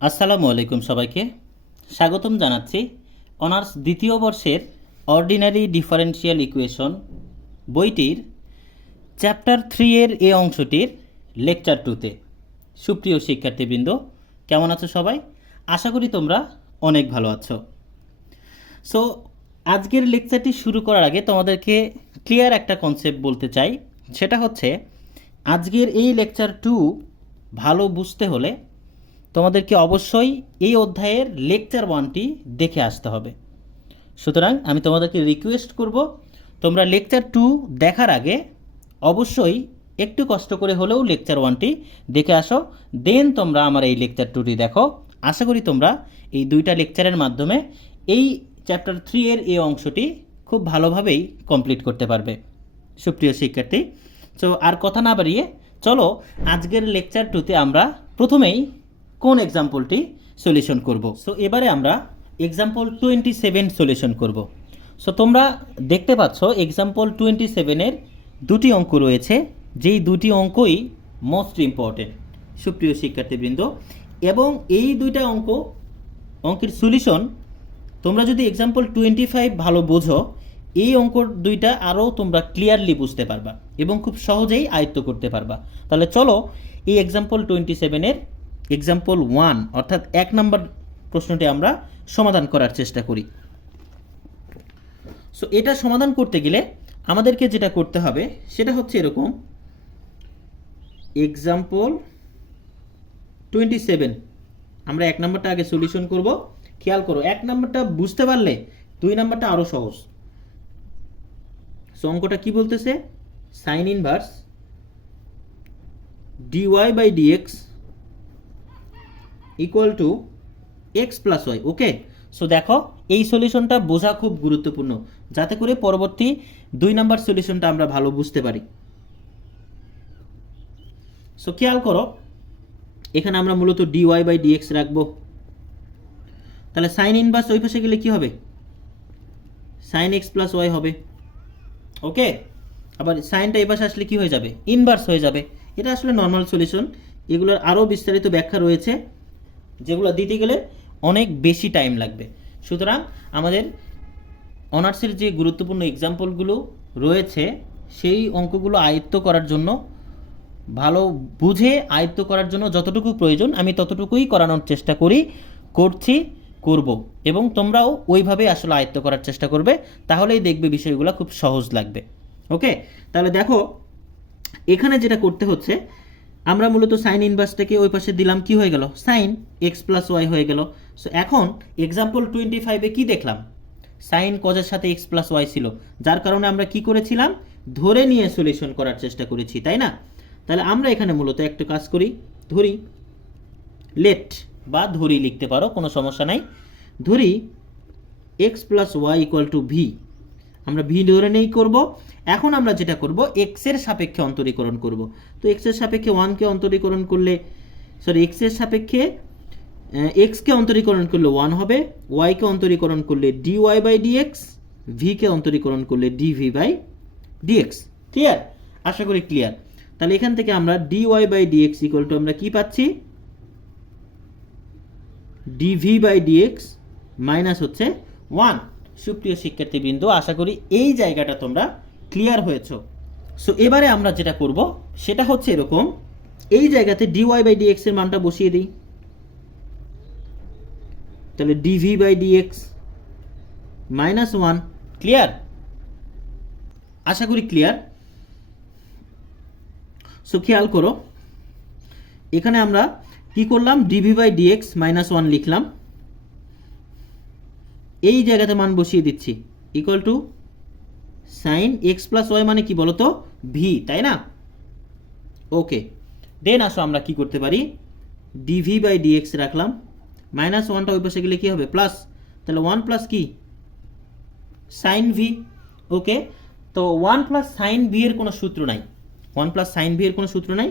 আসসালামু আলাইকুম সবাইকে স্বাগতম জানাচ্ছি অনার্স দ্বিতীয় বর্ষের অর্ডিনারি ডিফারেনশিয়াল ইকুয়েশন বইটির চ্যাপ্টার 3 এর এ অংশটির লেকচার 2তে। সুপ্রিয় শিক্ষার্থীবৃন্দ, কেমন আছো সবাই? আশা করি তোমরা অনেক ভালো আছো। সো আজকের লেকচারটি শুরু করার আগে তোমাদেরকে ক্লিয়ার একটা কনসেপ্ট বলতে চাই। সেটা হচ্ছে আজকের এই লেকচার 2 ভালো বুঝতে হলে তোমাদেরকে অবশ্যই এই অধ্যায়ের লেকচার 1টি দেখে আসতে হবে। সুতরাং আমি তোমাদেরকে রিকোয়েস্ট করব, তোমরা লেকচার 2 দেখার আগে অবশ্যই একটু কষ্ট করে হলেও লেকচার 1টি দেখে আসো, দেন তোমরা আমার এই লেকচার 2টি দেখো। আশা করি তোমরা এই দুইটা লেকচারের মাধ্যমে এই চ্যাপ্টার 3 এর এই অংশটি খুব ভালোভাবেই কমপ্লিট করতে পারবে। সুপ্রিয় শিক্ষার্থী, তো আর কথা না বাড়িয়ে চলো আজকের লেকচার 2তে আমরা প্রথমেই কোন এক্সাম্পলটি সলিউশন করব। সো এবারে আমরা এক্সাম্পল 27 সলিউশন করব। সো তোমরা দেখতে পাচ্ছ এক্সাম্পল 27-এর দুটি অঙ্ক রয়েছে, যেই দুটি অঙ্কই মোস্ট ইম্পর্টেন্ট সুপ্রিয় শিক্ষার্থীবৃন্দ। এবং এই দুইটা অঙ্কের সলিউশন তোমরা যদি এক্সাম্পল 25 ভালো বোঝো, এই অঙ্ক দুইটা আরও তোমরা ক্লিয়ারলি বুঝতে পারবা এবং খুব সহজেই আয়ত্ত করতে পারবা। তাহলে চলো এই এক্সাম্পল 27-এর এক্সাম্পল 1 অর্থাৎ 1 নম্বর প্রশ্নটি আমরা সমাধান করার চেষ্টা করি। সো এটা সমাধান করতে গেলে আমাদেরকে যেটা করতে হবে সেটা হচ্ছে এরকম, এক্সাম্পল 27 আমরা 1 নম্বরটা আগে সলিউশন করব। খেয়াল করো, 1 নম্বরটা বুঝতে পারলে 2 নম্বরটা আরও সহজ। সো অঙ্কটা কি বলতেছে, sine inverse d y by dx equal to x plus y. Okay, so দেখো এই সলিউশনটা বোঝা খুব গুরুত্বপূর্ণ, যাতে করে পরবর্তী 2 নম্বর সলিউশনটা আমরা ভালো বুঝতে পারি। সো খেয়াল করো, এখানে আমরা মূলত ডিওয়াই বাই ডিএক্স রাখবো। তাহলে সাইন ইনভার্স ওই পাশে গেলে কি হবে, সাইন এক্স প্লাস ওয়াই হবে। ওকে, আবার সাইনটা এই পাশে আসলে কি হয়ে যাবে, ইনভার্স হয়ে যাবে। এটা আসলে নর্মাল সলিউশন, এগুলোর আরও বিস্তারিত ব্যাখ্যা রয়েছে যেগুলো দিতে গেলে অনেক বেশি টাইম লাগবে। সুতরাং আমাদের অনার্সের যে গুরুত্বপূর্ণ এক্সাম্পলগুলো রয়েছে সেই অঙ্কগুলো আয়ত্ত করার জন্য, ভালো বুঝে আয়ত্ত করার জন্য যতটুকু প্রয়োজন আমি ততটুকুই করানোর চেষ্টা করব এবং তোমরাও ওইভাবে আসলে আয়ত্ত করার চেষ্টা করবে, তাহলেই দেখবে বিষয়গুলো খুব সহজ লাগবে। ওকে, তাহলে দেখো এখানে যেটা করতে হচ্ছে, আমরা মূলত সাইন ইনভার্সটাকে ওই পাশে দিলাম, কি হয়ে গেল, সাইন এক্স প্লাস ওয়াই হয়ে গেল। সো এখন এক্সাম্পল 25-এ কি দেখলাম, সাইন কজের সাথে এক্স প্লাস ওয়াই ছিল, যার কারণে আমরা কি করেছিলাম, ধরে নিয়ে সলিউশন করার চেষ্টা করেছি, তাই না? তাহলে আমরা এখানে মূলত একটা কাজ করি, ধরি লেট বা ধরি লিখতে পারো, কোনো সমস্যা নাই। ধরি x plus y equal to v, আমরা ভি ধরে নেই করব। এখন আমরা যেটা করব, এক্সের সাপেক্ষে অন্তরীকরণ করব। তো এক্সের সাপেক্ষে 1কে অন্তরীকরণ করলে, এক্সের সাপেক্ষে এক্সকে অন্তরীকরণ করলে 1 হবে, ওয়াইকে অন্তরীকরণ করলে ডিওয়াই বাই ডিএক্স, ভিকে অন্তরীকরণ করলে ডিভি বাই ডিএক্স। ক্লিয়ার? আশা করি ক্লিয়ার। তাহলে এখান থেকে আমরা d y by dx equal to আমরা কি পাচ্ছি, ডিভি বাই ডিএক্স মাইনাস হচ্ছে 1। সুপ্রিয় শিক্ষার্থীবৃন্দ, আশা করি এই জায়গাটা তোমরা ক্লিয়ার হয়েছো। সো এবারে আমরা যেটা করব সেটা হচ্ছে এরকম, এই জায়গাতে ডিওয়াই বাই ডিএক্স এর মানটা বসিয়ে দিই। তাহলে dv by dx minus 1। Clear? আশা করি ক্লিয়ার। সো খেয়াল করো, এখানে আমরা কি করলাম, ডিভি বাই ডিএক্স মাইনাস 1 লিখলাম, এই জায়গাতে মান বসিয়ে দিচ্ছি, equal to sine x plus y মানে কি বলতো, ভি, তাই না? ওকে, দেন আসো আমরা কি করতে পারি, ডিভি বাই ডিএক্স রাখলাম, মাইনাস 1টা ওই পাশে গেলে কি হবে, প্লাস। তাহলে 1 প্লাস কি, সাইন ভি। ওকে, তো 1 প্লাস সাইন ভি এর কোনো সূত্র নাই, 1 প্লাস সাইন ভি এর কোনো সূত্র নাই।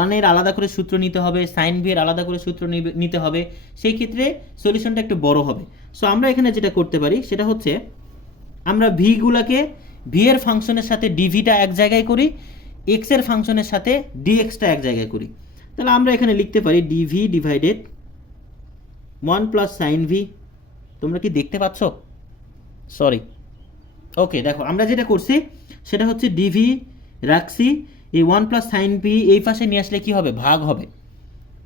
1 এর আলাদা করে সূত্র নিতে হবে, সাইন ভি এর আলাদা করে সূত্র নিতে হবে, সেই ক্ষেত্রে সলিউশনটা একটু বড় হবে। সো আমরা এখানে যেটা করতে পারি সেটা হচ্ছে, আমরা ভিগুলোকে ভি এর ফাংশনের সাথে ডিভিটা এক জায়গায় করি, এক্স এর ফাংশনের সাথে ডিএক্সটা এক জায়গায় করি। তাহলে আমরা এখানে লিখতে পারি d v divided one plus sine v. তোমরা কি দেখতে পাচ্ছ? সরি, ওকে, দেখো আমরা যেটা করছি সেটা হচ্ছে ডিভি রাখছি, এই ওয়ান প্লাস সাইন ভি এই পাশে নিয়ে আসলে কি হবে, ভাগ হবে,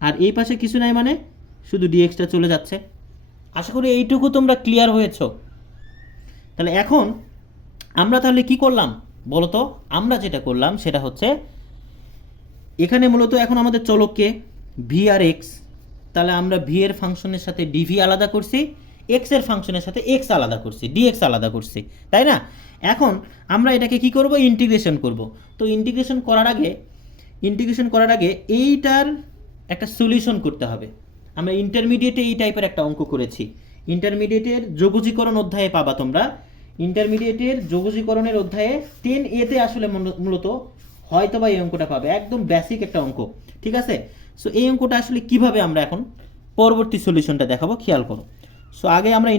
আর এই পাশে কিছু নাই মানে শুধু ডিএক্সটা চলে যাচ্ছে। আশা করি এইটুকু তোমরা ক্লিয়ার হয়েছো। তাহলে এখন আমরা তাহলে কি করলাম বলো তো? আমরা যেটা করলাম সেটা হচ্ছে এখানে মূলত এখন আমাদের চলককে ভি আর এক্স, তাহলে আমরা ভি এর ফাংশনের সাথে ডিভি আলাদা করছি, এক্স এর ফাংশনের সাথে এক্স আলাদা করছি, ডিএক্স আলাদা করছি, তাই না? এখন আমরা এটাকে কি করব, ইন্টিগ্রেশন করব। তো ইন্টিগ্রেশন করার আগে এইটার একটা সলিউশন করতে হবে। আমরা ইন্টারমিডিয়েটে এই টাইপের একটা অঙ্ক করেছি, ইন্টারমিডিয়েটের যোগজীকরণ অধ্যায়ে পাবা তোমরা। ইন্টারমিডিয়েটের যোগজীকরণের অধ্যায়ে 10A-তে আসলে মূলত হয়তো বা এই অঙ্কটা পাবে, একদম বেসিক একটা অঙ্ক, ঠিক আছে? সো এই অঙ্কটা আসলে কিভাবে আমরা এখন পরবর্তী সলিউশনটা দেখাবো, খেয়াল করো। সো আগে আমরা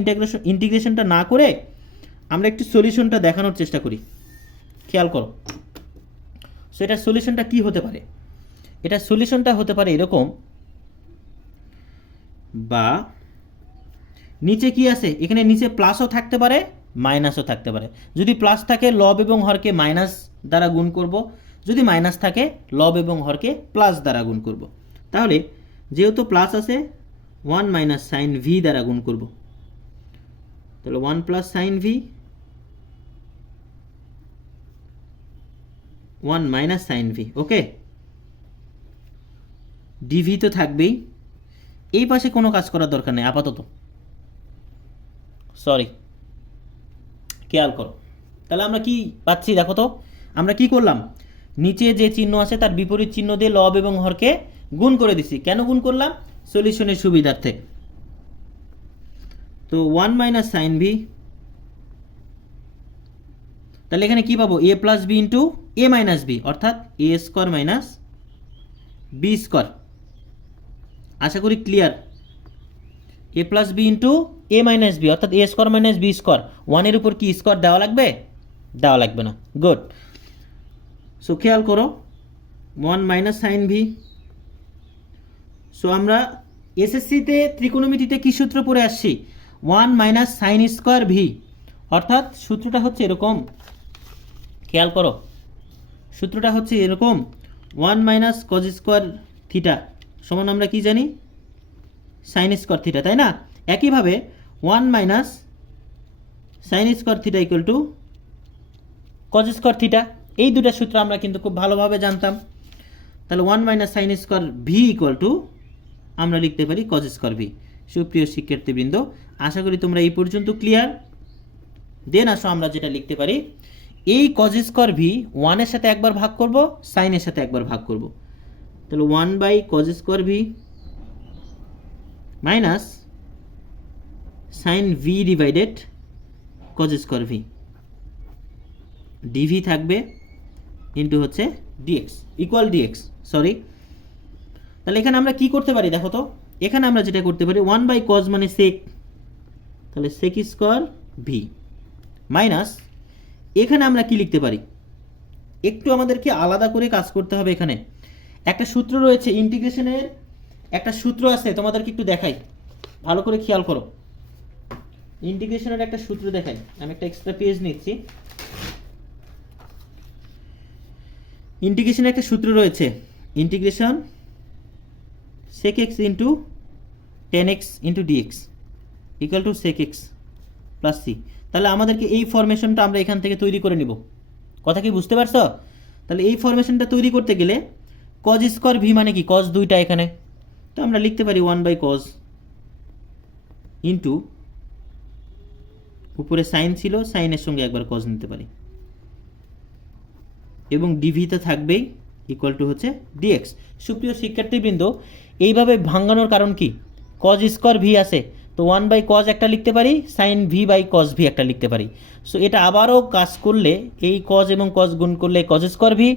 ইন্টিগ্রেশনটা না করে আমরা একটু সলিউশনটা দেখানোর চেষ্টা করি, খেয়াল করো। সো এটার সলিউশনটা কি হতে পারে? এটার সলিউশনটা হতে পারে এরকম, বা নিচে কি আছে, এখানে নিচে প্লাসও থাকতে পারে মাইনাসও থাকতে পারে। যদি প্লাস থাকে লব এবং হরকে মাইনাস দ্বারা গুণ করব, যদি মাইনাস থাকে লব এবং হরকে প্লাস দ্বারা গুণ করব। তাহলে যেহেতু প্লাস আছে, ওয়ান মাইনাস সাইন ভি দ্বারা গুণ করব। তাহলে one plus sine v, one minus sine v, okay. Dv তো থাকবেই, এই পাশে কোনো কাজ করার দরকার নেই আপাতত, সরি, খেয়াল করো। তাহলে আমরা কি পাচ্ছি দেখো তো, আমরা কি করলাম, নিচে যে চিহ্ন আছে তার বিপরীত চিহ্ন দিয়ে লব এবং হরকে গুণ করে দিছি। কেন গুণ করলাম? সলিউশনের সুবিধার্থে। তো ওয়ান মাইনাস সাইন ভি, তাহলে এখানে কি পাবো, এ প্লাস বি ইন্টু এ মাইনাস বি, অর্থাৎ এ স্কোয়ার মাইনাস বি স্কোয়ার। আশা করি ক্লিয়ার। এ প্লাস বি ইন্টু এ মাইনাস বি, অর্থাৎ এ স্কোয়ার মাইনাস বি স্কোয়ার। ওয়ানের উপর কি স্কোয়ার দেওয়া লাগবে? দেওয়া লাগবে না, গুড। সো খেয়াল করো, one minus sine V. So আমরা এসএসসিতে ত্রিকোণমিতিতে কি সূত্র পড়ে আসছি, one minus sine square V, অর্থাৎ সূত্রটা হচ্ছে এরকম, খেয়াল করো, সূত্রটা হচ্ছে এরকম, one minus cos square theta সমান আমরা কি জানি, সাইন স্কোয়ার থিটা, তাই না? একইভাবে one minus sine square theta equal to cos square theta, এই দুটা সূত্র আমরা কিন্তু খুব ভালোভাবে জানতাম। তাহলে one minus sine square V equal to আমরা লিখতে পারি কজ স্কোয়ার ভি। সুপ্রিয় শিক্ষার্থীবৃন্দ, আশা করি তোমরা এই পর্যন্ত ক্লিয়ার। দেন আসো আমরা যেটা লিখতে পারি, এই কজ স্কোয়ার ভি ওয়ানের সাথে একবার ভাগ করব, সাইনের সাথে একবার ভাগ করব। তাহলে one by cos square v minus sine v divided cos square v, d v থাকবে ইন্টু হচ্ছে ডিএক্স ইকুয়াল ডিএক্স, সরি। তাহলে এখানে আমরা কি করতে পারি দেখো তো, এখানে আমরা যেটা করতে পারি, ওয়ান বাই কজ মানে সেক, তাহলে সেক স্কোয়ার ভি মাইনাস, এখানে আমরা কি লিখতে পারি, একটু আমাদেরকে আলাদা করে কাজ করতে হবে। এখানে একটা সূত্র রয়েছে, ইন্টিগ্রেশনের একটা সূত্র আছে, তোমাদেরকে একটু দেখাই, ভালো করে খেয়াল করো। ইন্টিগ্রেশনের একটা সূত্র দেখাই, আমি একটা এক্সট্রা পেজ নিচ্ছি। ইন্টিগ্রেশনের একটা সূত্র রয়েছে, integration sec x into tan x into d x equal to sec x plus c. তাহলে আমাদেরকে এই ফরমেশনটা আমরা এখান থেকে তৈরি করে নিব, কথা কি বুঝতে পারছো? তাহলে এই ফরমেশনটা তৈরি করতে গেলে কজ স্কোয়ার ভি মানে কি, কজ দুইটা এখানে, তো আমরা লিখতে পারি ওয়ান বাই কজ ইন্টু উপরে সাইন ছিল, সাইনের সঙ্গে একবার কজ নিতে পারি, এবং ডিভি তো থাকবেই ইকুয়াল টু হচ্ছে ডিএক্স। সুপ্রিয় শিক্ষার্থীবৃন্দ, এইভাবে ভাঙানোর কারণ কি, কজ স্কোয়ার ভি আছে, তো ওয়ান বাই কজ একটা লিখতে পারি, sine v by cos v একটা লিখতে পারি। সো এটা আবারও কাজ করলে, এই কজ এবং কজ গুণ করলে কজ স্কোয়ার ভি,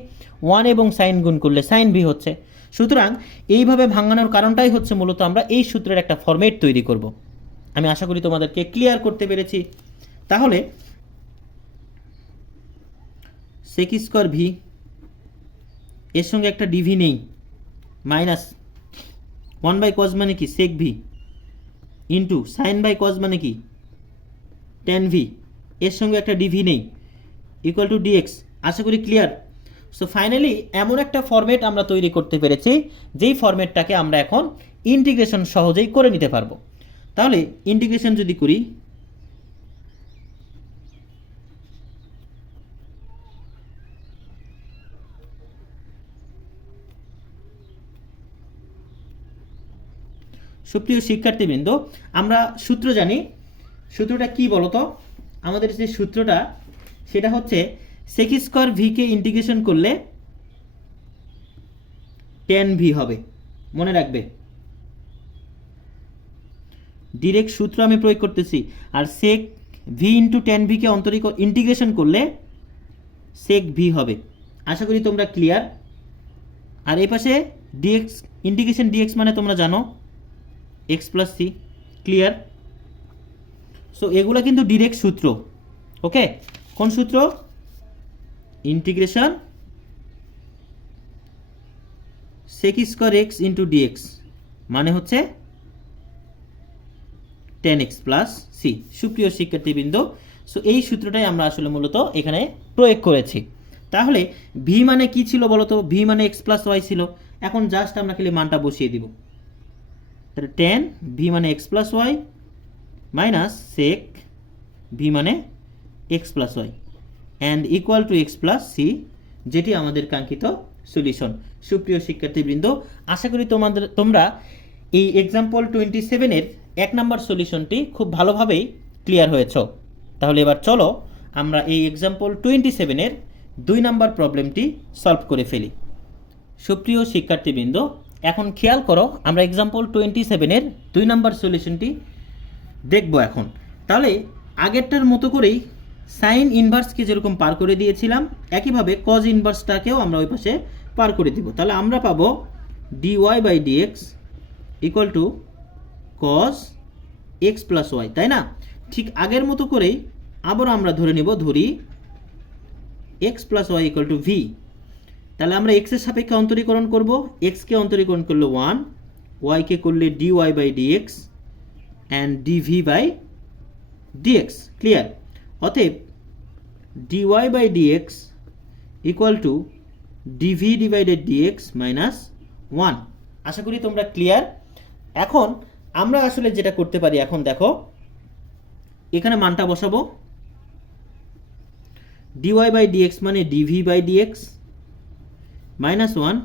ওয়ান এবং সাইন গুণ করলে সাইন ভি হচ্ছে। সুতরাং এইভাবে ভাঙানোর কারণটাই হচ্ছে মূলত আমরা এই সূত্রের একটা ফরম্যাট তৈরি করব। আমি আশা করি তোমাদেরকে ক্লিয়ার করতে পেরেছি। তাহলে সেক স্কোয়ার ভি, এর সঙ্গে একটা ডিভি নেই, মাইনাস ওয়ান বাই কজ মানে কি sec v into sine by cos মানে কি টেন ভি, এর সঙ্গে একটা ডিভি নেই, ইকুয়াল টু ডিএক্স। আশা করি ক্লিয়ার। সো ফাইনালি এমন একটা ফরম্যাট আমরা তৈরি করতে পেরেছি যেই ফরম্যাটটাকে আমরা এখন ইন্টিগ্রেশন সহজেই করে নিতে পারবো। তাহলে ইন্টিগ্রেশন যদি করি, সুপ্রিয় শিক্ষার্থীবৃন্দ, আমরা সূত্র জানি। সূত্রটা কি বলতো? আমাদের যে সূত্রটা সেটা হচ্ছে সেক স্কোয়ার ভিকে ইন্টিগ্রেশন করলে টেন ভি হবে, মনে রাখবে। ডিরেক্ট সূত্র আমি প্রয়োগ করতেছি। আর সেক ভি ইন্টু টেন ভিকে ইন্টিগ্রেশন করলে সেক ভি হবে। আশা করি তোমরা ক্লিয়ার। আর এই পাশে ডিএক্স, ইন্টিগ্রেশন ডিএক্স মানে তোমরা জানো x plus c, clear. So এগুলো কিন্তু ডিরেক্ট সূত্র। ওকে, কোন সূত্র? Integration sec square x into d x মানে হচ্ছে টেন এক্স প্লাস সি। সুপ্রিয় শিক্ষার্থীবৃন্দ, সো এই সূত্রটাই আমরা আসলে মূলত এখানে প্রয়োগ করেছি। তাহলে ভি মানে কি ছিল বলতো? ভি মানে এক্স প্লাস ওয়াই ছিল। এখন জাস্ট আমরা খালি মানটা বসিয়ে দিব। তাহলে টেন ভি মানে x plus y minus sec v মানে x plus y and equal to x plus c, যেটি আমাদের কাঙ্ক্ষিত সলিউশন। সুপ্রিয় শিক্ষার্থীবৃন্দ, আশা করি তোমরা এই এক্সাম্পল 27-এর 1 নম্বর সলিউশনটি খুব ভালোভাবেই ক্লিয়ার হয়েছ। তাহলে এবার চলো আমরা এই এক্সাম্পল 27-এর 2 নম্বর প্রবলেমটি সলভ করে ফেলি। সুপ্রিয় শিক্ষার্থীবৃন্দ, এখন খেয়াল করো, আমরা এক্সাম্পল 27-এর 2 নম্বর সলিউশনটি দেখব এখন। তাহলে আগেরটার মতো করেই সাইন ইনভার্সকে যেরকম পার করে দিয়েছিলাম, একইভাবে কজ ইনভার্সটাকেও আমরা ওই পাশে পার করে দিব। তাহলে আমরা পাবো d y by dx equal to cos x plus y, তাই না? ঠিক আগের মতো করেই আবার আমরা ধরি x plus y equal to v. তাহলে আমরা এক্সের সাপেক্ষে অন্তরীকরণ করব। এক্সকে অন্তরীকরণ করলে 1, ওয়াইকে করলে dy by dx and dv by dx, clear. অতএব dy by dx equal to dv divided dx minus 1। আশা করি তোমরা ক্লিয়ার। এখন আমরা আসলে যেটা করতে পারি, এখন দেখো এখানে মানটা বসাবো। ডিওয়াই বাই ডিএক্স মানে d v by dx minus 1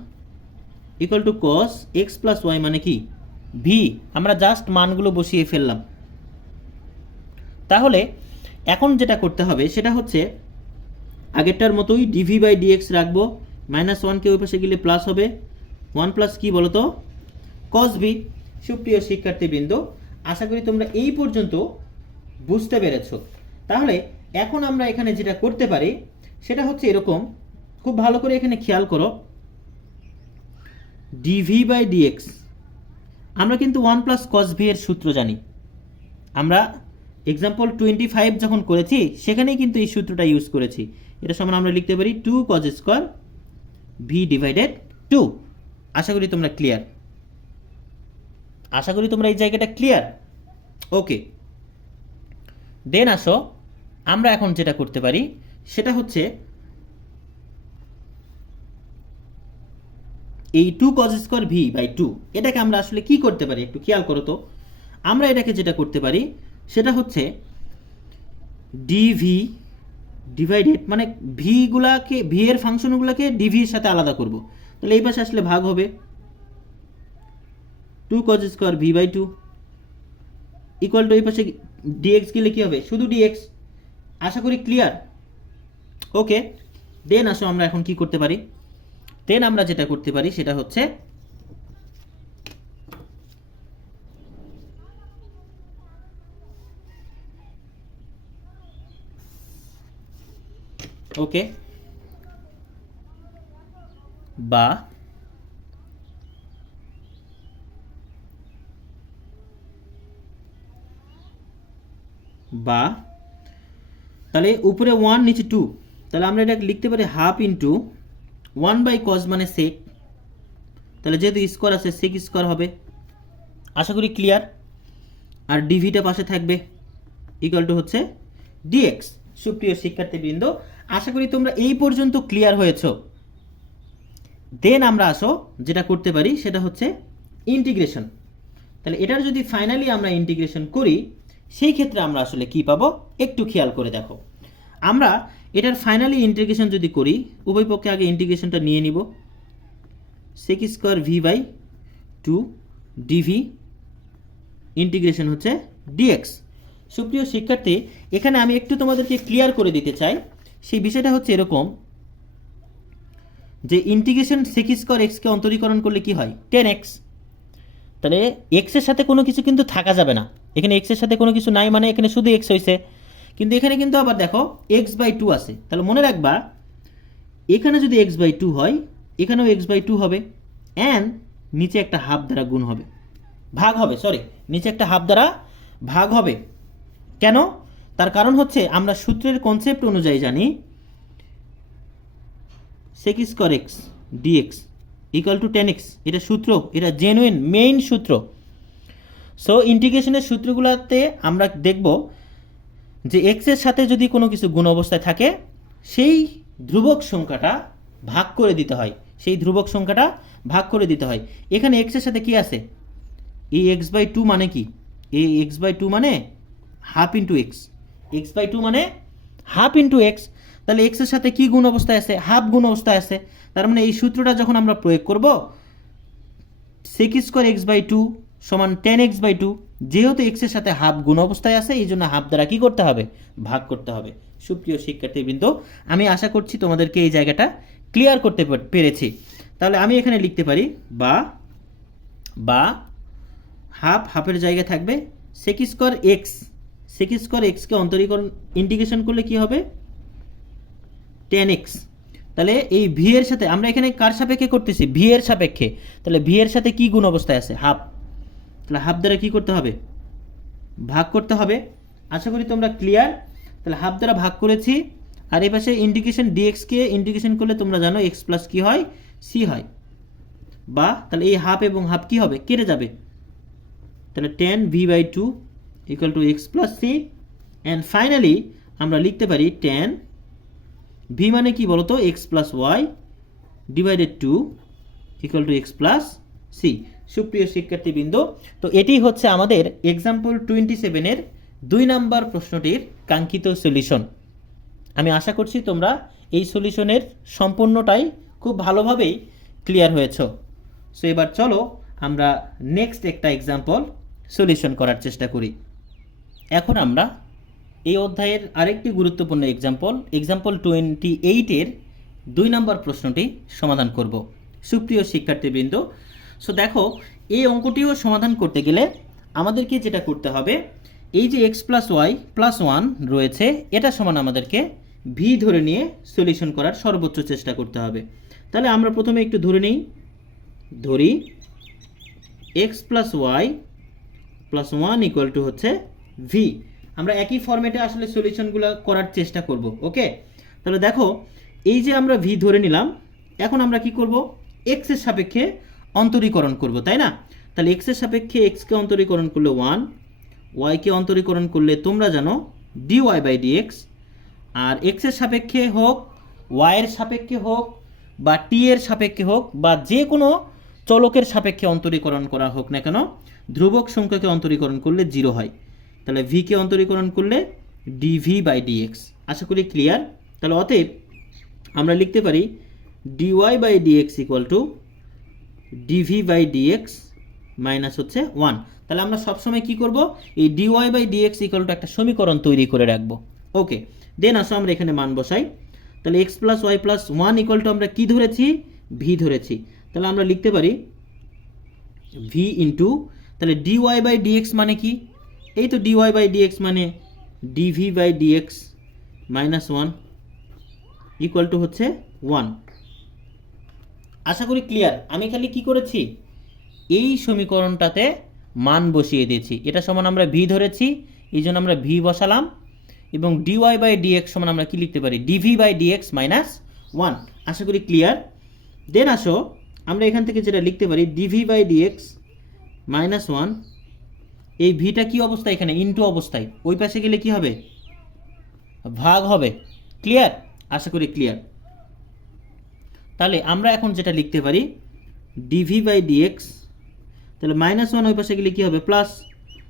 equal to cos x plus y মানে কি ভি। আমরা জাস্ট মানগুলো বসিয়ে ফেললাম। তাহলে এখন যেটা করতে হবে সেটা হচ্ছে আগেরটার মতোই ডিভি বাই ডিএক্স রাখবো। মাইনাস 1কে ওই পাশে গেলে প্লাস হবে। 1 প্লাস কি বলো তো? কস ভি। সুপ্রিয় শিক্ষার্থীবৃন্দ, আশা করি তোমরা এই পর্যন্ত বুঝতে পেরেছো। তাহলে এখন আমরা এখানে যেটা করতে পারি সেটা হচ্ছে এরকম, খুব ভালো করে এখানে খেয়াল করো। ডিভি বাই ডিএক্স আমরা কিন্তু 1 প্লাস কস ভি এর সূত্র জানি। আমরা এক্সাম্পল 25 যখন করেছি সেখানেই কিন্তু এই সূত্রটা ইউজ করেছি। এটা সমান আমরা লিখতে পারি 2 কজ স্কোয়ার ভি ডিভাইডেড 2। আশা করি তোমরা ক্লিয়ার। আশা করি তোমরা এই জায়গাটা ক্লিয়ার। ওকে, দেন আসো আমরা এখন যেটা করতে পারি সেটা হচ্ছে এই 2 cos স্কয়ার ভি বাই 2 এটাকে আমরা আসলে কি করতে পারি একটু খেয়াল করো তো। আমরা এটাকে যেটা করতে পারি সেটা হচ্ছে ডিভি ডিভাইডেড, মানে ভি গুলাকে, ভি এর ফাংশনগুলোকে ডিভি এর সাথে আলাদা করব। তাহলে এই পাশে আসলে ভাগ হবে 2 cos square v by 2 equal to এই পাশে ডিএক্স গেলে কি হবে? শুধু ডিএক্স। আশা করি ক্লিয়ার। ওকে, দেন আসো আমরা এখন কি করতে পারি। দেন আমরা যেটা করতে পারি সেটা হচ্ছে ওকে বা তাহলে উপরে 1 নিচে 2, তাহলে আমরা এটা লিখতে পারি হাফ ইন্টু 1 বাই কজ মানে সেক, তাহলে যেহেতু স্কোয়ার আছে সেক স্কোয়ার হবে। আশা করি ক্লিয়ার। আর ডিভিটা পাশে থাকবে, ইকুয়াল টু হচ্ছে ডিএক্স। সুপ্রিয় শিক্ষার্থীবৃন্দ, আশা করি তোমরা এই পর্যন্ত ক্লিয়ার হয়েছ। দেন আমরা আসো যেটা করতে পারি সেটা হচ্ছে ইন্টিগ্রেশন। তাহলে এটার যদি ফাইনালি আমরা ইন্টিগ্রেশন করি সেই ক্ষেত্রে আমরা আসলে কি পাবো একটু খেয়াল করে দেখো। আমরা এটার ফাইনালি ইন্টিগ্রেশন যদি করি, উভয় পক্ষে আগে ইন্টিগ্রেশনটা নিয়ে নিব। sec square v by 2 d v integration হচ্ছে ডিএক্স। সুপ্রিয় শিক্ষার্থী, এখানে আমি একটু তোমাদেরকে ক্লিয়ার করে দিতে চাই। সেই বিষয়টা হচ্ছে এরকম যে ইন্টিগ্রেশন sec স্কয়ার এক্সকে অন্তরীকরণ করলে কি হয় 10x। তাহলে এক্সের সাথে কোনো কিছু কিন্তু থাকা যাবে না, এখানে এক্সের সাথে কোনো কিছু নাই, মানে এখানে শুধু এক্স হয়েছে। কিন্তু এখানে কিন্তু আবার দেখো x/2 আছে, তাহলে মনে রাখবা এখানে যদি x/2 হয় এখানেও x/2 হবে, অ্যান্ড নিচে একটা হাফ দ্বারা গুণ হবে, ভাগ হবে, সরি নিচে একটা হাফ দ্বারা ভাগ হবে। কেন? তার কারণ হচ্ছে আমরা সূত্রের কনসেপ্ট অনুযায়ী জানি sec square x d x equal to 10x। এটা সূত্র, এটা জেনুইন মেইন সূত্র। সো ইন্টিগ্রেশনের সূত্রগুলোতে আমরা দেখব যে এক্সের সাথে যদি কোনো কিছু গুণ অবস্থায় থাকে সেই ধ্রুবক সংখ্যাটা ভাগ করে দিতে হয়, সেই ধ্রুবক সংখ্যাটা ভাগ করে দিতে হয়। এখানে এক্সের সাথে কি আছে? এই x/2 মানে কি? এই x/2 মানে হাফ ইন্টু এক্স, x/2 মানে হাফ ইন্টু এক্স। তাহলে এক্সের সাথে কি গুণ অবস্থায় আছে? হাফ গুণ অবস্থায় আছে। তার মানে এই সূত্রটা যখন আমরা প্রয়োগ করব sec স্কয়ার x/2 সমান 10x/2, যেহেতু এক্সের সাথে হাফ গুণ অবস্থায় আছে এই জন্য হাফ দ্বারা কি করতে হবে? ভাগ করতে হবে। সুপ্রিয় শিক্ষার্থীবৃন্দ, আমি আশা করছি তোমাদেরকে এই জায়গাটা ক্লিয়ার করতে পেরেছি। তাহলে আমি এখানে লিখতে পারি বা হাফ, হাফের জায়গায় থাকবে sec square x, sec square এক্সকে অন্তরীকরণ ইন্টিগ্রেশন করলে কি হবে 10x। তাহলে এই ভি এর সাথে আমরা এখানে কার সাপেক্ষে করতেছি? ভি এর সাপেক্ষে। তাহলে ভি এর সাথে কি গুণ অবস্থায় আছে? হাফ। তাহলে হাফ দ্বারা কি করতে হবে? ভাগ করতে হবে। আশা করি তোমরা ক্লিয়ার। তাহলে হাফ দ্বারা ভাগ করেছি, আর এই পাশে ইন্টিগ্রেশন ডিএক্সকে ইন্টিগ্রেশন করলে তোমরা জানো এক্স প্লাস কি হয়? সি হয়। বা তাহলে এই হাফ এবং হাফ কি হবে? কেটে যাবে। তাহলে 10v/2 equal to x plus c, and finally আমরা লিখতে পারি 10 ভি মানে কি বলতো? X plus y divided 2 equal to x plus c. সুপ্রিয় শিক্ষার্থীবৃন্দ, তো এটি হচ্ছে আমাদের এক্সাম্পল 27-এর 2 নম্বর প্রশ্নটির কাঙ্ক্ষিত সলিউশন। আমি আশা করছি তোমরা এই সলিউশনের সম্পূর্ণটাই খুব ভালোভাবেই ক্লিয়ার হয়েছ। সো এবার চলো আমরা নেক্সট একটা এক্সাম্পল সলিউশন করার চেষ্টা করি। এখন আমরা এই অধ্যায়ের আরেকটি গুরুত্বপূর্ণ এক্সাম্পল 28-এর 2 নম্বর প্রশ্নটি সমাধান করব। সুপ্রিয় শিক্ষার্থীবৃন্দ, সো দেখো এই অঙ্কটিও সমাধান করতে গেলে আমাদেরকে যেটা করতে হবে, এই যে x প্লাস ওয়াই প্লাস 1 রয়েছে এটা সমান আমাদেরকে ভি ধরে নিয়ে সলিউশন করার সর্বোচ্চ চেষ্টা করতে হবে। তাহলে আমরা প্রথমে একটু ধরি x plus y plus 1 equal to হচ্ছে ভি। আমরা একই ফরম্যাটে আসলে সলিউশনগুলো করার চেষ্টা করব। ওকে, তাহলে দেখো এই যে আমরা ভি ধরে নিলাম, এখন আমরা কি করব? x এর সাপেক্ষে অন্তরীকরণ করব, তাই না? তাহলে x এর সাপেক্ষে x কে অন্তরীকরণ করলে 1, y কে অন্তরীকরণ করলে তোমরা জানো dy/dx, আর x এর সাপেক্ষে হোক, y এর সাপেক্ষে হোক, বা t এর সাপেক্ষে হোক, বা যে কোনো চলকের সাপেক্ষে অন্তরীকরণ করা হোক না কেন, ধ্রুবক সংখ্যাকে অন্তরীকরণ করলে 0 হয়। তাহলে v কে অন্তরীকরণ করলে dv/dx। আশা করি ক্লিয়ার। তাহলে অতএব আমরা লিখতে পারি dy/dx equal to dv/dx minus হচ্ছে 1। তাহলে আমরা সবসময় কি করব? এই dy/dx ইকুয়াল টু একটা সমীকরণ তৈরি করে রাখবো। ওকে, দেন আসো আমরা এখানে মান বসাই। তাহলে x plus y plus 1 equal to আমরা কি ধরেছি? ভি ধরেছি। তাহলে আমরা লিখতে পারি ভি ইন্টু, তাহলে dy/dx মানে কি? এই তো dy/dx মানে dv/dx মাইনাস 1 ইকুয়াল টু হচ্ছে 1। আশা করি ক্লিয়ার। আমি খালি কি করেছি? এই সমীকরণটাতে মান বসিয়ে দিয়েছি। এটা সমান আমরা ভি ধরেছি, এই জন্য আমরা ভি বসালাম, এবং dy/dx সমান আমরা কি লিখতে পারি? dv/dx minus 1। আশা করি ক্লিয়ার। দেন আসো আমরা এখান থেকে যেটা লিখতে পারি dv/dx মাইনাস 1 এই ভিটা কি অবস্থায়, এখানে ইনটু অবস্থায়, ওই পাশে গেলে কি হবে, ভাগ হবে। ক্লিয়ার? আশা করি ক্লিয়ার। তাহলে আমরা এখন যেটা লিখতে পারি ডিভি বাই ডিএক্স, তাহলে -1 ওই পাশে গেলে কি হবে, প্লাস,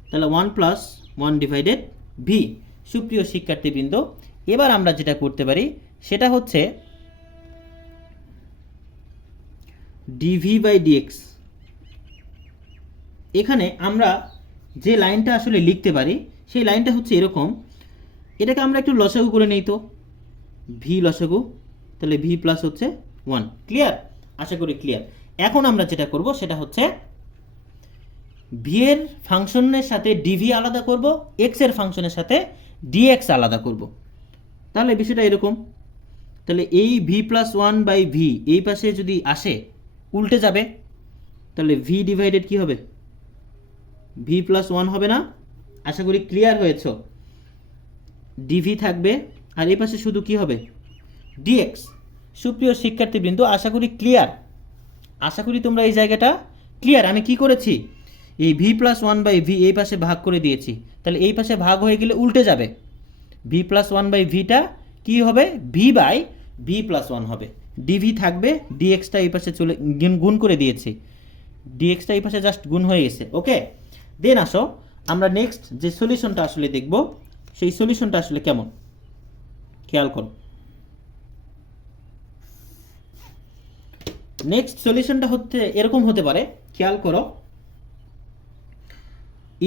তাহলে 1 + 1 ডিভাইডেড ভি। সুপ্রিয় শিক্ষার্থীবৃন্দ, এবার আমরা যেটা করতে পারি সেটা হচ্ছে ডিভি বাই ডিএক্স, এখানে আমরা যে লাইনটা আসলে লিখতে পারি সেই লাইনটা হচ্ছে এরকম। এটাকে আমরা একটু লসাগু করে নিই, তো ভি লসাগু, তাহলে ভি প্লাস হচ্ছে 1। ক্লিয়ার? আশা করি ক্লিয়ার। এখন আমরা যেটা করব সেটা হচ্ছে ভি এর ফাংশনের সাথে ডিভি আলাদা করব, এক্স এর ফাংশনের সাথে ডিএক্স আলাদা করব। তাহলে বিষয়টা এরকম, তাহলে এই ভি প্লাস 1 বাই ভি এই পাশে যদি আসে উল্টে যাবে, তাহলে ভি ডিভাইডেড কি হবে, ভি প্লাস 1 হবে না? আশা করি ক্লিয়ার হয়েছ। ডিভি থাকবে আর এই পাশে শুধু কি হবে, ডিএক্স। সুপ্রিয় শিক্ষার্থীবৃন্দ, আশা করি ক্লিয়ার। আশা করি তোমরা এই জায়গাটা ক্লিয়ার। আমি কি করেছি, এই ভি প্লাস 1 বাই ভি এই পাশে ভাগ করে দিয়েছি, তাহলে এই পাশে ভাগ হয়ে গেলে উল্টে যাবে, ভি প্লাস 1 বাই ভিটা কী হবে, ভি বাই ভি প্লাস 1 হবে। ডিভি থাকবে, ডিএক্সটা এই পাশে চলে গুণ করে দিয়েছি, ডিএক্সটা এই পাশে জাস্ট গুণ হয়ে গেছে। ওকে, দেন আসো আমরা নেক্সট যে সলিউশনটা আসলে দেখব, সেই সলিউশনটা আসলে কেমন খেয়াল করো। নেক্সট সলিউশনটা হচ্ছে এরকম হতে পারে, খেয়াল করো।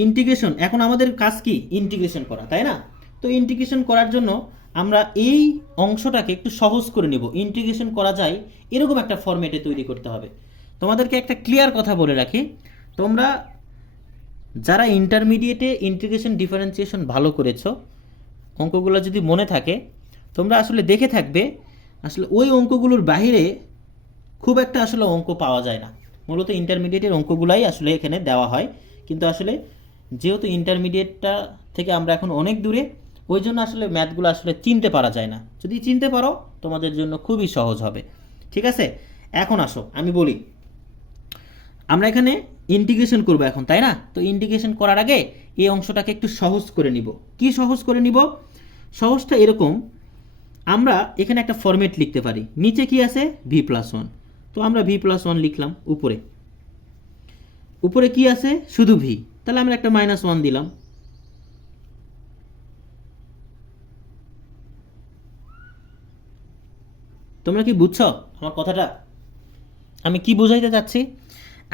ইন্টিগ্রেশন, এখন আমাদের কাজ কি, ইন্টিগ্রেশন করা, তাই না? তো ইন্টিগ্রেশন করার জন্য আমরা এই অংশটাকে একটু সহজ করে নেব। ইন্টিগ্রেশন করা যায় এরকম একটা ফরম্যাটে তৈরি করতে হবে। তোমাদেরকে একটা ক্লিয়ার কথা বলে রাখি, তোমরা যারা ইন্টারমিডিয়েটে ইন্টিগ্রেশন ডিফারেন্সিয়েশন ভালো করেছো, অঙ্কগুলো যদি মনে থাকে তোমরা আসলে দেখে থাকবে, আসলে ওই অঙ্কগুলোর বাহিরে খুব একটা আসলে অঙ্ক পাওয়া যায় না। মূলত ইন্টারমিডিয়েটের অঙ্কগুলাই আসলে এখানে দেওয়া হয়, কিন্তু আসলে যেহেতু ইন্টারমিডিয়েটটা থেকে আমরা এখন অনেক দূরে, ওই জন্য আসলে ম্যাথগুলো আসলে চিনতে পারা যায় না। যদি চিনতে পারো তোমাদের জন্য খুবই সহজ হবে। ঠিক আছে, এখন আসো আমি বলি, আমরা এখানে ইন্টিগ্রেশন করব এখন, তাই না? তো ইন্টিগ্রেশন করার আগে এই অংশটাকে একটু সহজ করে নিব। কি সহজ করে নিব? সহজটা এরকম, আমরা এখানে একটা ফরম্যাট লিখতে পারি। নিচে কি আছে, ভি প্লাস 1, তো আমরা ভি প্লাস 1 লিখলাম। উপরে উপরে কি আছে, শুধু ভি, তাহলে আমরা একটা -1 দিলাম। তোমরা কি বুঝছো আমার কথাটা? আমি কি বোঝাইতে চাচ্ছি,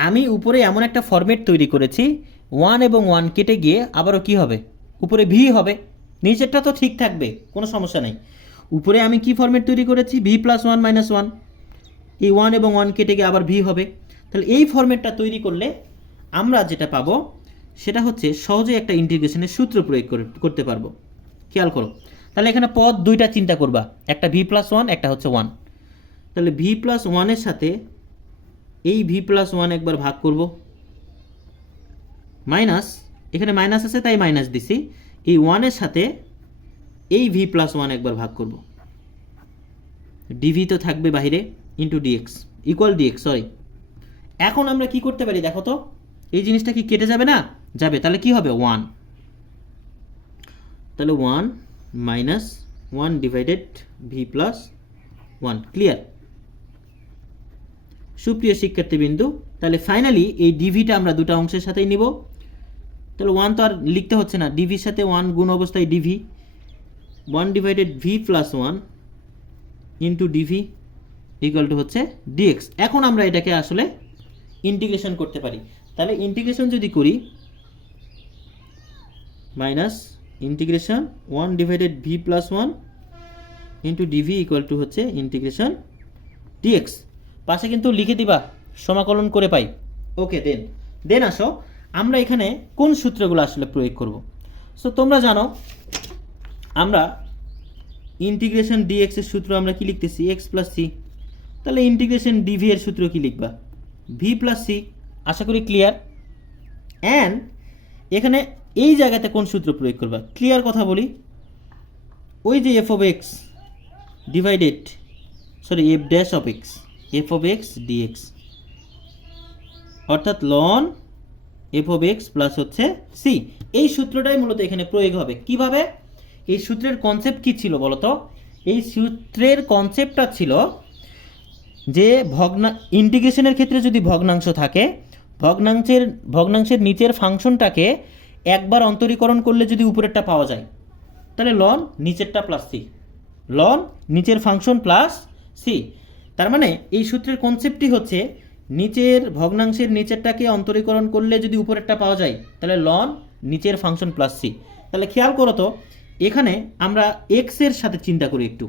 আমি উপরে এমন একটা ফরম্যাট তৈরি করেছি, 1 এবং 1 কেটে গিয়ে আবারও কি হবে, উপরে ভি হবে। নিচেরটা তো ঠিক থাকবে, কোনো সমস্যা নেই। উপরে আমি কি ফরম্যাট তৈরি করেছি, ভি প্লাস 1 -1, এই 1 এবং 1 কেটে গিয়ে আবার ভি হবে। তাহলে এই ফরম্যাটটা তৈরি করলে আমরা যেটা পাবো সেটা হচ্ছে সহজে একটা ইন্টিগ্রেশনের সূত্র প্রয়োগ করতে পারবো। খেয়াল করো, তাহলে এখানে পদ দুইটা চিন্তা করবা, একটা ভি প্লাস 1, একটা হচ্ছে 1। তাহলে ভি প্লাস 1-এর সাথে এই ভি প্লাস 1 একবার ভাগ করব, মাইনাস, এখানে মাইনাস আছে তাই মাইনাস দিছি, এই 1-এর সাথে এই ভি প্লাস 1 একবার ভাগ করব, ডিভি তো থাকবে বাইরে, into d x equal d x, sorry. এখন আমরা কি করতে পারি দেখো তো, এই জিনিসটা কি কেটে যাবে না? যাবে, তাহলে কি হবে, 1, তাহলে 1 minus 1 divided v plus 1। Clear? সুপ্রিয় শিক্ষার্থীবৃন্দু, তাহলে ফাইনালি এই ডিভিটা আমরা দুটো অংশের সাথেই নিব। তাহলে 1 তো আর লিখতে হচ্ছে না, ডিভির সাথে 1 গুণ অবস্থায় d v, 1 divided v plus 1 into d v equal to হচ্ছে ডিএক্স। এখন আমরা এটাকে আসলে ইন্টিগ্রেশন করতে পারি। তাহলে ইন্টিগ্রেশন যদি করি, minus integration 1 divided v plus 1 into d v equal to হচ্ছে ইন্টিগ্রেশন ডিএক্স। পাশে কিন্তু লিখে দিবা সমাকলন করে পাই। ওকে, দেন আসো আমরা এখানে কোন সূত্রগুলো আসলে প্রয়োগ করব। সো তোমরা জানো আমরা ইন্টিগ্রেশন ডিএক্স এর সূত্র আমরা কি লিখতেছি, এক্স প্লাস সি। তাহলে ইন্টিগ্রেশন ডিভি এর সূত্র কি লিখবা, ভি প্লাস সি। আশা করি ক্লিয়ার। অ্যান্ড এখানে এই জায়গাতে কোন সূত্র প্রয়োগ করবা, ক্লিয়ার কথা বলি, ওই যে f of x divided, sorry f dash of x, f of x dx, অর্থাৎ ln f of x plus হচ্ছে সি। এই সূত্রটাই মূলত এখানে প্রয়োগ হবে। কিভাবে? এই সূত্রের কনসেপ্ট কি ছিল বলতো? এই সূত্রের কনসেপ্টটা ছিল যে ইন্টিগ্রেশনের ক্ষেত্রে যদি ভগ্নাংশ থাকে, ভগ্নাংশের নিচের ফাংশনটাকে একবার অন্তরীকরণ করলে যদি উপরেরটা পাওয়া যায়, তাহলে লন নিচেরটা প্লাস সি, লন নিচের ফাংশন প্লাস সি। তার মানে এই সূত্রের কনসেপ্টটি হচ্ছে নিচের ভগ্নাংশের নিচেরটাকে অন্তরীকরণ করলে যদি উপরেরটা পাওয়া যায়, তাহলে লন নিচের ফাংশন প্লাস সি। তাহলে খেয়াল করো তো, এখানে আমরা এক্স এর সাথে চিন্তা করি একটু।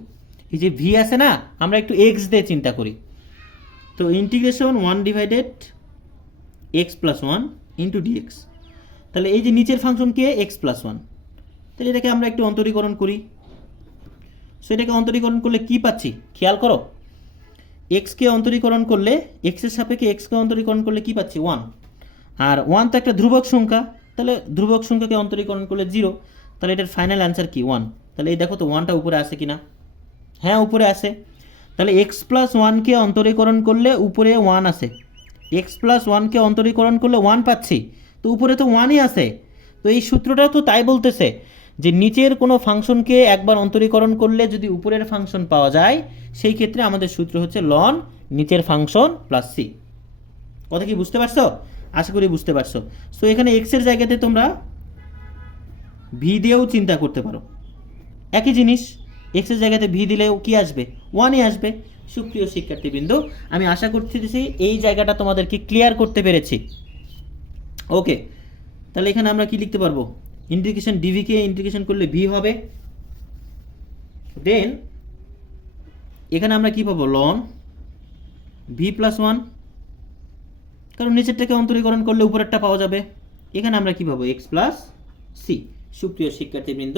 এই যে ভি আছে না, আমরা একটু এক্স দিয়ে চিন্তা করি। তো integration 1 divided x plus one into d x. তাহলে এই যে নিচের ফাংশনকে এক্স প্লাস ওয়ান, তাহলে এটাকে আমরা একটু অন্তরীকরণ করি। সো এটাকে অন্তরীকরণ করলে কি পাচ্ছি খেয়াল করো। এক্সকে অন্তরীকরণ করলে, এক্সের সাপেক্ষে এক্সকে অন্তরীকরণ করলে কি পাচ্ছি? 1। আর 1 তো একটা ধ্রুবক সংখ্যা, তাহলে ধ্রুবক সংখ্যাকে অন্তরীকরণ করলে 0। তাহলে এটার ফাইনাল অ্যান্সার কি? 1। তাহলে এই দেখো তো 1টা উপরে আসে কি না? হ্যাঁ, উপরে আসে। তাহলে এক্স প্লাস ওয়ানকে অন্তরীকরণ করলে উপরে 1 আসে। এক্স প্লাস ওয়ানকে অন্তরীকরণ করলে 1 পাচ্ছি, তো উপরে তো 1ই আসে। তো এই সূত্রটা তো তাই বলতেছে যে নিচের কোনো ফাংশনকে একবার অন্তরীকরণ করলে যদি উপরের ফাংশন পাওয়া যায়, সেই ক্ষেত্রে আমাদের সূত্র হচ্ছে লন নিচের ফাংশন প্লাস সি। কথা কি বুঝতে পারছো? আশা করি বুঝতে পারছো। সো এখানে এক্স এর জায়গাতে তোমরা ভি দিয়েও চিন্তা করতে পারো, একই জিনিস। এক্স এর জায়গাতে ভি দিলেও কি আসবে? 1ই আসবে। সুপ্রিয় শিক্ষার্থীবৃন্দ, আমি আশা করতেছি এই জায়গাটা তোমাদেরকে ক্লিয়ার করতে পেরেছি। ওকে, তাহলে এখানে আমরা কি লিখতে পারবো? ইন্টিগ্রেশন ডিভিকে ইন্টিগ্রেশন করলে ভি হবে। দেন এখানে আমরা কি পাবো? লন ভি প্লাস ওয়ান, কারণ নিচেরটাকে অন্তরীকরণ করলে উপরেরটা পাওয়া যাবে। এখানে আমরা কি পাবো? X plus c. সুপ্রিয় শিক্ষার্থীবৃন্দ,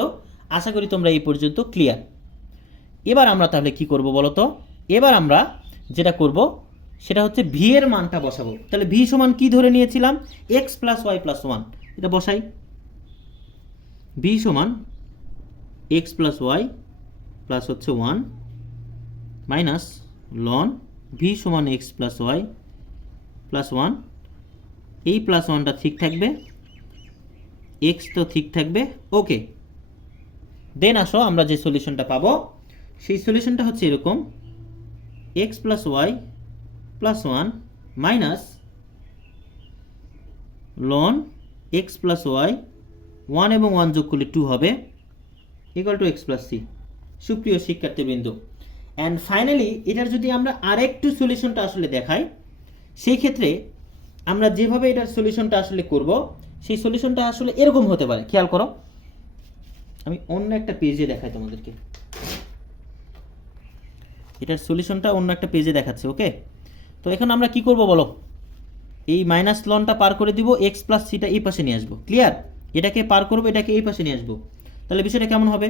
আশা করি তোমরা এই পর্যন্ত ক্লিয়ার। এবার আমরা তাহলে কি করব বলো তো? এবার আমরা যেটা করব সেটা হচ্ছে ভি এর মানটা বসাবো। তাহলে ভি সমান কি ধরে নিয়েছিলাম? X plus y plus one. এটা বসাই। ভি সমান এক্স প্লাস ওয়াই প্লাস হচ্ছে 1 মাইনাস লন ভি সমান এক্স প্লাস ওয়াই প্লাস 1। এই প্লাস 1টা ঠিক থাকবে, এক্স তো ঠিক থাকবে। ওকে, দেন আসো আমরা যে সলিউশনটা পাবো সেই সলিউশনটা হচ্ছে এরকম: x plus y plus 1 minus ln x plus y, 1 এবং 1 যোগ করলে 2 হবে, equal to x plus c. সুপ্রিয় শিক্ষার্থীবৃন্দ, অ্যান্ড ফাইনালি এটার যদি আমরা আরেকটু সলিউশনটা আসলে দেখাই, সেই ক্ষেত্রে আমরা যেভাবে এটার সলিউশনটা আসলে করব, সেই সলিউশনটা আসলে এরকম হতে পারে। খেয়াল করো, আমি অন্য একটা পেজে দেখাই তোমাদেরকে। এটার সলিউশনটা অন্য একটা পেজে দেখাচ্ছে। ওকে, তো এখন আমরা কি করব বলো? এই মাইনাস লনটা পার করে দিব, এক্স প্লাস সিটা এই পাশে নিয়ে আসবো। ক্লিয়ার? এটাকে পার করবো, এটাকে এই পাশে নিয়ে আসবো। তাহলে বিষয়টা কেমন হবে?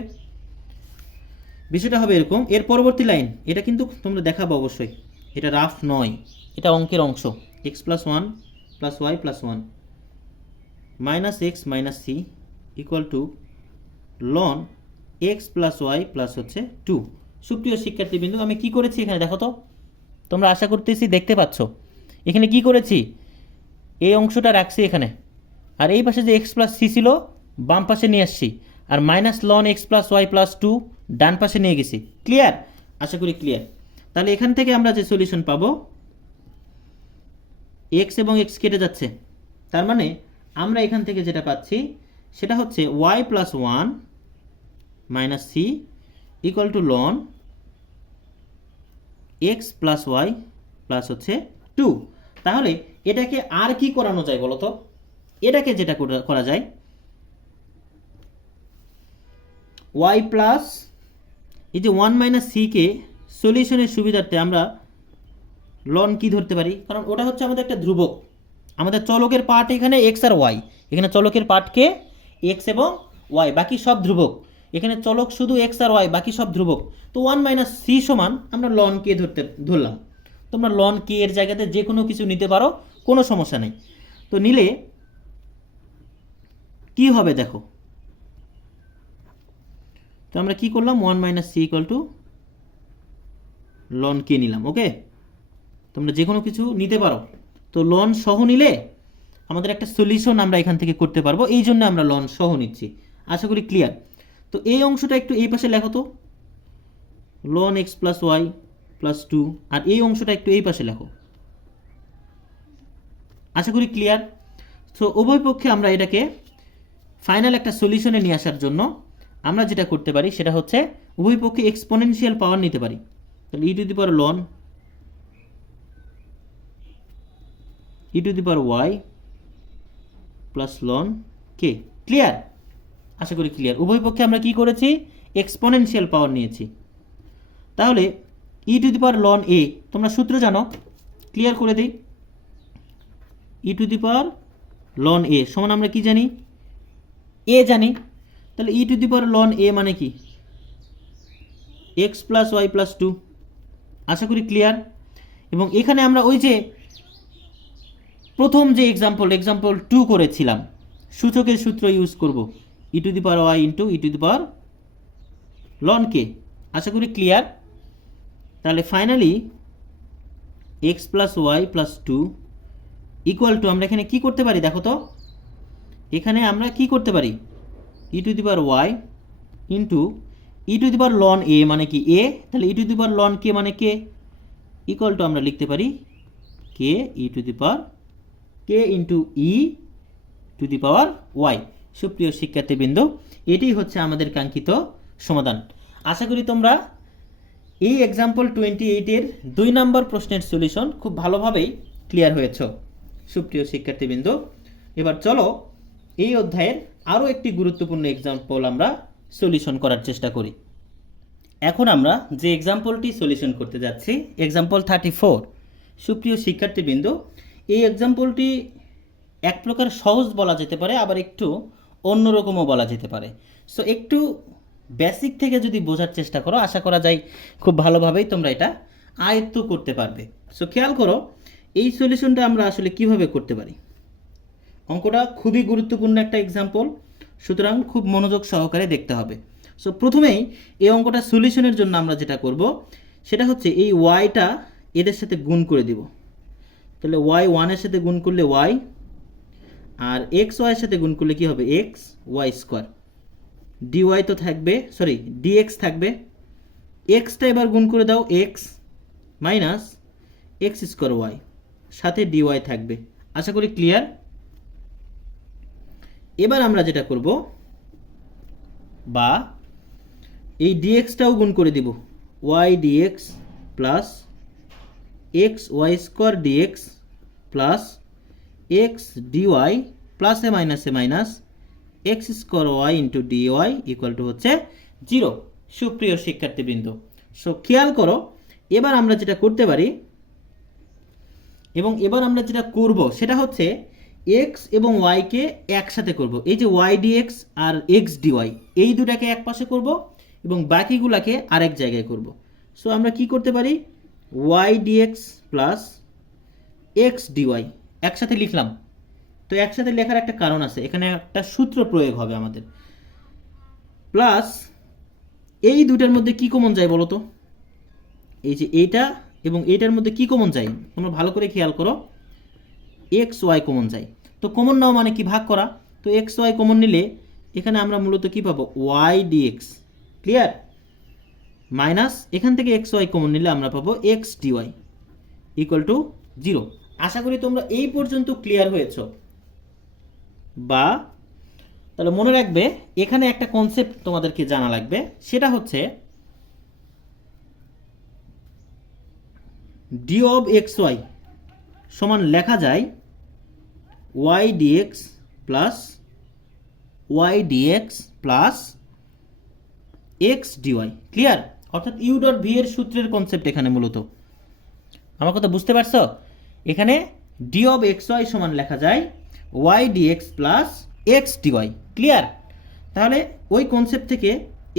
বিষয়টা হবে এরকম। এর পরবর্তী লাইন, এটা কিন্তু তোমরা দেখাবো অবশ্যই, এটা রাফ নয়, এটা অঙ্কের অংশ। X plus one plus y plus one minus x minus c equal to ln x plus y plus হচ্ছে 2। সুপ্রিয় শিক্ষার্থীবৃন্দ, আমি কি করেছি এখানে দেখো তো, তোমরা আশা করতেছি দেখতে পাচ্ছ। এখানে কি করেছি? এই অংশটা রাখছি এখানে, আর এই পাশে যে এক্স প্লাস সি ছিল বাম পাশে নিয়ে আসছি, আর minus ln x plus y plus 2 ডান পাশে নিয়ে গেছি। ক্লিয়ার? আশা করি ক্লিয়ার। তাহলে এখান থেকে আমরা যে সলিউশন পাবো, এক্স এবং এক্স কেটে যাচ্ছে, তার মানে আমরা এখান থেকে যেটা পাচ্ছি সেটা হচ্ছে y plus one minus c equal to ln x plus y plus হচ্ছে 2। তাহলে এটাকে আর কি করানো যায় বলো তো? এটাকে যেটা করা যায়, ওয়াই প্লাস এই যে 1 মাইনাস সিকে সলিউশনের সুবিধার্থে আমরা লন কি ধরতে পারি, কারণ ওটা হচ্ছে আমাদের একটা ধ্রুবক। আমাদের চলকের পার্ট এখানে এক্স আর ওয়াই, এখানে চলকের পার্টকে এক্স এবং ওয়াই, বাকি সব ধ্রুবক। এখানে চলক শুধু এক্স আর ওয়াই, বাকি সব ধ্রুবক। তো 1 মাইনাস সি সমান আমরা লন কে ধরলাম। তোমরা লন কে এর জায়গাতে যে কোনো কিছু নিতে পারো, কোনো সমস্যা নেই। তো নিলে কি হবে দেখো, তো আমরা কি করলাম? 1 minus c equal to ln k নিলাম। ওকে, তোমরা যে কোনো কিছু নিতে পারো। তো লন সহ নিলে আমাদের একটা সলিউশন আমরা এখান থেকে করতে পারবো, এই জন্য আমরা লন সহ নিচ্ছি। আশা করি ক্লিয়ার। তো এই অংশটা একটু এই পাশে লেখো তো, ln x plus y plus 2, আর এই অংশটা একটু এই পাশে লেখো। আশা করি ক্লিয়ার। তো উভয় পক্ষে আমরা এটাকে ফাইনাল একটা সলিউশনে নিয়ে আসার জন্য আমরা যেটা করতে পারি সেটা হচ্ছে উভয় পক্ষে এক্সপোনেনশিয়াল পাওয়ার নিতে পারি। তাহলে e to the power ln e to the power y plus ln k. Clear? আশা করি ক্লিয়ার। উভয় পক্ষে আমরা কি করেছি? এক্সপোনেনশিয়াল পাওয়ার নিয়েছি। তাহলে e to the power ln এ, তোমরা সূত্র জানো, ক্লিয়ার করে দিই। ই টু দি পাওয়ার লন এ সমান আমরা কি জানি? এ জানি। তাহলে e to the power ln এ মানে কি? X plus y plus 2। আশা করি ক্লিয়ার। এবং এখানে আমরা ওই যে প্রথম যে এক্সাম্পল 2 করেছিলাম, সূচকের সূত্র ইউজ করব, e to the power y into e to the power ln k. আশা করি ক্লিয়ার। তাহলে finally x plus y plus 2 equal to, আমরা এখানে কি করতে পারি দেখো তো, এখানে আমরা কি করতে পারি? E to the power y into e to the power ln এ মানে কি? এ। তাহলে e to the power ln কে মানে কে, ইকুয়াল টু আমরা লিখতে পারি k e to the power k into e to the power y. সুপ্রিয় শিক্ষার্থীবৃন্দ, এটি হচ্ছে আমাদের কাঙ্ক্ষিত সমাধান। আশা করি তোমরা এই এক্সাম্পল 28-এর 2 নম্বর প্রশ্নের সলিউশন খুব ভালোভাবেই ক্লিয়ার হয়েছ। সুপ্রিয় শিক্ষার্থীবৃন্দ, এবার চলো এই অধ্যায়ের আরও একটি গুরুত্বপূর্ণ এক্সাম্পল আমরা সলিউশন করার চেষ্টা করি। এখন আমরা যে এক্সাম্পলটি সলিউশন করতে যাচ্ছি, এক্সাম্পল 34। সুপ্রিয় শিক্ষার্থীবৃন্দ, এই এক্সাম্পলটি এক প্রকার সহজ বলা যেতে পারে, আবার একটু অন্যরকমও বলা যেতে পারে। সো একটু বেসিক থেকে যদি বোঝার চেষ্টা করো, আশা করা যায় খুব ভালোভাবেই তোমরা এটা আয়ত্ত করতে পারবে। সো খেয়াল করো এই সলিউশনটা আমরা আসলে কিভাবে করতে পারি। অঙ্কটা খুবই গুরুত্বপূর্ণ একটা এক্সাম্পল, সুতরাং খুব মনোযোগ সহকারে দেখতে হবে। সো প্রথমেই এই অঙ্কটা সলিউশনের জন্য আমরা যেটা করব সেটা হচ্ছে এই ওয়াইটা এদের সাথে গুণ করে দিব। তাহলে ওয়াই 1-এর সাথে গুণ করলে ওয়াই, আর এক্স ওয়াইয়ের সাথে গুণ করলে কি হবে? X y square. ডিওয়াই তো থাকবে, সরি ডিএক্স থাকবে। এক্সটা এবার গুণ করে দাও, x minus x square y, সাথে ডিওয়াই থাকবে। আশা করি ক্লিয়ার। এবার আমরা যেটা করব, বা এই ডিএক্সটাও গুণ করে দিব, y dx plus x y square dx plus x dy plus a minus x square y into dy equal to হচ্ছে 0। সুপ্রিয় শিক্ষার্থীবৃন্দ, সো খেয়াল করো এবার আমরা যেটা করতে পারি, এবং এবার আমরা যেটা করব সেটা হচ্ছে এক্স এবং ওয়াইকে একসাথে করব। এই যে ওয়াই ডিএক্স আর এক্স ডিওয়াই এই দুটাকে এক পাশে করব এবং বাকিগুলাকে আরেক জায়গায় করব। সো আমরা কি করতে পারি? Y dx plus x dy একসাথে লিখলাম। তো একসাথে লেখার একটা কারণ আছে, এখানে একটা সূত্র প্রয়োগ হবে আমাদের। প্লাস এই দুটার মধ্যে কি কমন যায় বলো তো? এই যে এইটা এবং এইটার মধ্যে কি কমন যায় তোমরা ভালো করে খেয়াল করো, এক্স ওয়াই কমন যায়। তো কমন নাও মানে কি? ভাগ করা। তো এক্স ওয়াই কমন নিলে এখানে আমরা মূলত কি পাবো? Y dx. ক্লিয়ার? মাইনাস এখান থেকে এক্স ওয়াই কমন নিলে আমরা পাবো এক্স ডিওয়াই ইকুয়াল টু 0। আশা করি তোমরা এই পর্যন্ত ক্লিয়ার হয়েছ। বা তাহলে মনে রাখবে এখানে একটা কনসেপ্ট তোমাদেরকে জানা লাগবে, সেটা হচ্ছে ডি অফ এক্স ওয়াই সমান লেখা যায় y dx plus x dy. Clear? অর্থাৎ ইউ ডট ভি এর সূত্রের কনসেপ্ট এখানে মূলত। আমার কথা বুঝতে পারছো? এখানে ডি অফ এক্স ওয়াই সমান লেখা যায় y dx plus x dy. Clear? তাহলে ওই কনসেপ্ট থেকে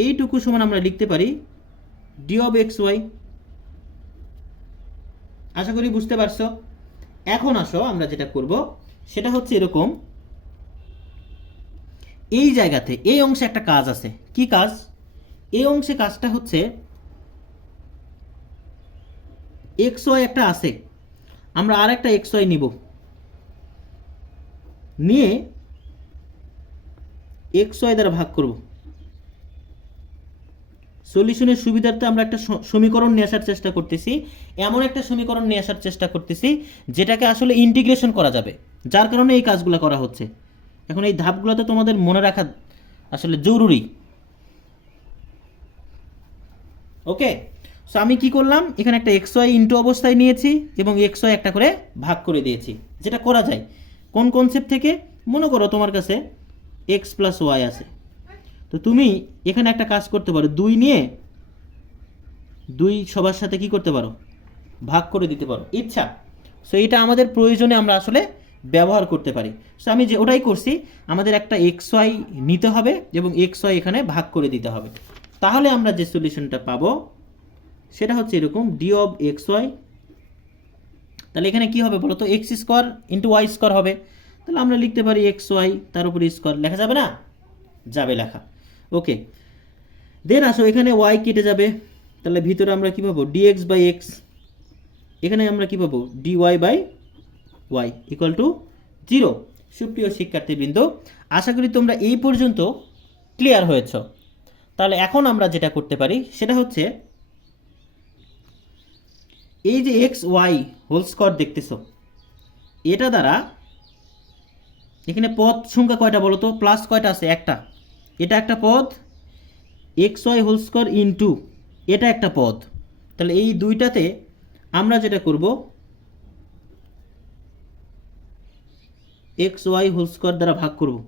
এইটুকু সমান আমরা লিখতে পারি ডি অফ এক্স ওয়াই। আশা করি বুঝতে পারছো। এখন আসো আমরা যেটা করব সেটা হচ্ছে এরকম, এই জায়গাতে এই অংশে একটা কাজ আছে। কি কাজ? এই অংশে কাজটা হচ্ছে এক্স ওয়াই একটা আছে, আমরা আর একটা এক্স ওয়াই নিব। নিয়ে এক্স ওয়াই দ্বারা ভাগ করব। সলিউশনের সুবিধার্থে আমরা একটা সমীকরণ নিয়ে আসার চেষ্টা করতেছি, এমন একটা সমীকরণ নিয়ে আসার চেষ্টা করতেছি যেটাকে আসলে ইন্টিগ্রেশন করা যাবে, যার কারণে এই কাজগুলো করা হচ্ছে। এখন এই ধাপগুলো তো তোমাদের মনে রাখা আসলে জরুরি। ওকে, সো আমি কি করলাম, এখানে একটা এক্স ওয়াই ইন্টু অবস্থায় নিয়েছি এবং এক্স ওয়াই একটা করে ভাগ করে দিয়েছি, যেটা করা যায় কোন কনসেপ্ট থেকে? মনে করো তোমার কাছে এক্স প্লাস ওয়াই আছে, তো তুমি এখানে একটা কাজ করতে পারো, 2 নিয়ে 2 সবার সাথে কি করতে পারো, ভাগ করে দিতে পারো ইচ্ছা। সো এটা আমাদের প্রয়োজনে আমরা আসলে ব্যবহার করতে পারি। সো আমি যে ওটাই করছি, আমাদের একটা এক্স ওয়াই নিতে হবে এবং এক্স ওয়াই এখানে ভাগ করে দিতে হবে, তাহলে আমরা যে সলিউশনটা পাবো সেটা হচ্ছে এরকম ডি অফ এক্স ওয়াই। তাহলে এখানে কি হবে বলো তো, x square into y square হবে, তাহলে আমরা লিখতে পারি এক্স ওয়াই তার উপরে স্কোয়ার, লেখা যাবে না? যাবে লেখা। ওকে, দেন আসো এখানে ওয়াই কেটে যাবে, তাহলে ভিতরে আমরা কি পাবো, ডিএক্স বাই এক্স, এখানে আমরা কি পাবো, d y by y equal to 0। সুপ্রিয় শিক্ষার্থীবৃন্দ, আশা করি তোমরা এই পর্যন্ত ক্লিয়ার হয়েছ। তাহলে এখন আমরা যেটা করতে পারি সেটা হচ্ছে, এই যে এক্স ওয়াই হোল স্কোয়ার দেখতেছো, এটা দ্বারা এখানে পদ সংখ্যা কয়টা বলো তো, প্লাস কয়টা আছে, একটা, এটা একটা পদ, x y whole square into এটা একটা পদ, তাহলে এই দুইটাতে আমরা যেটা করব, এক্স ওয়াই হোল স্কোয়ার দ্বারা ভাগ করব।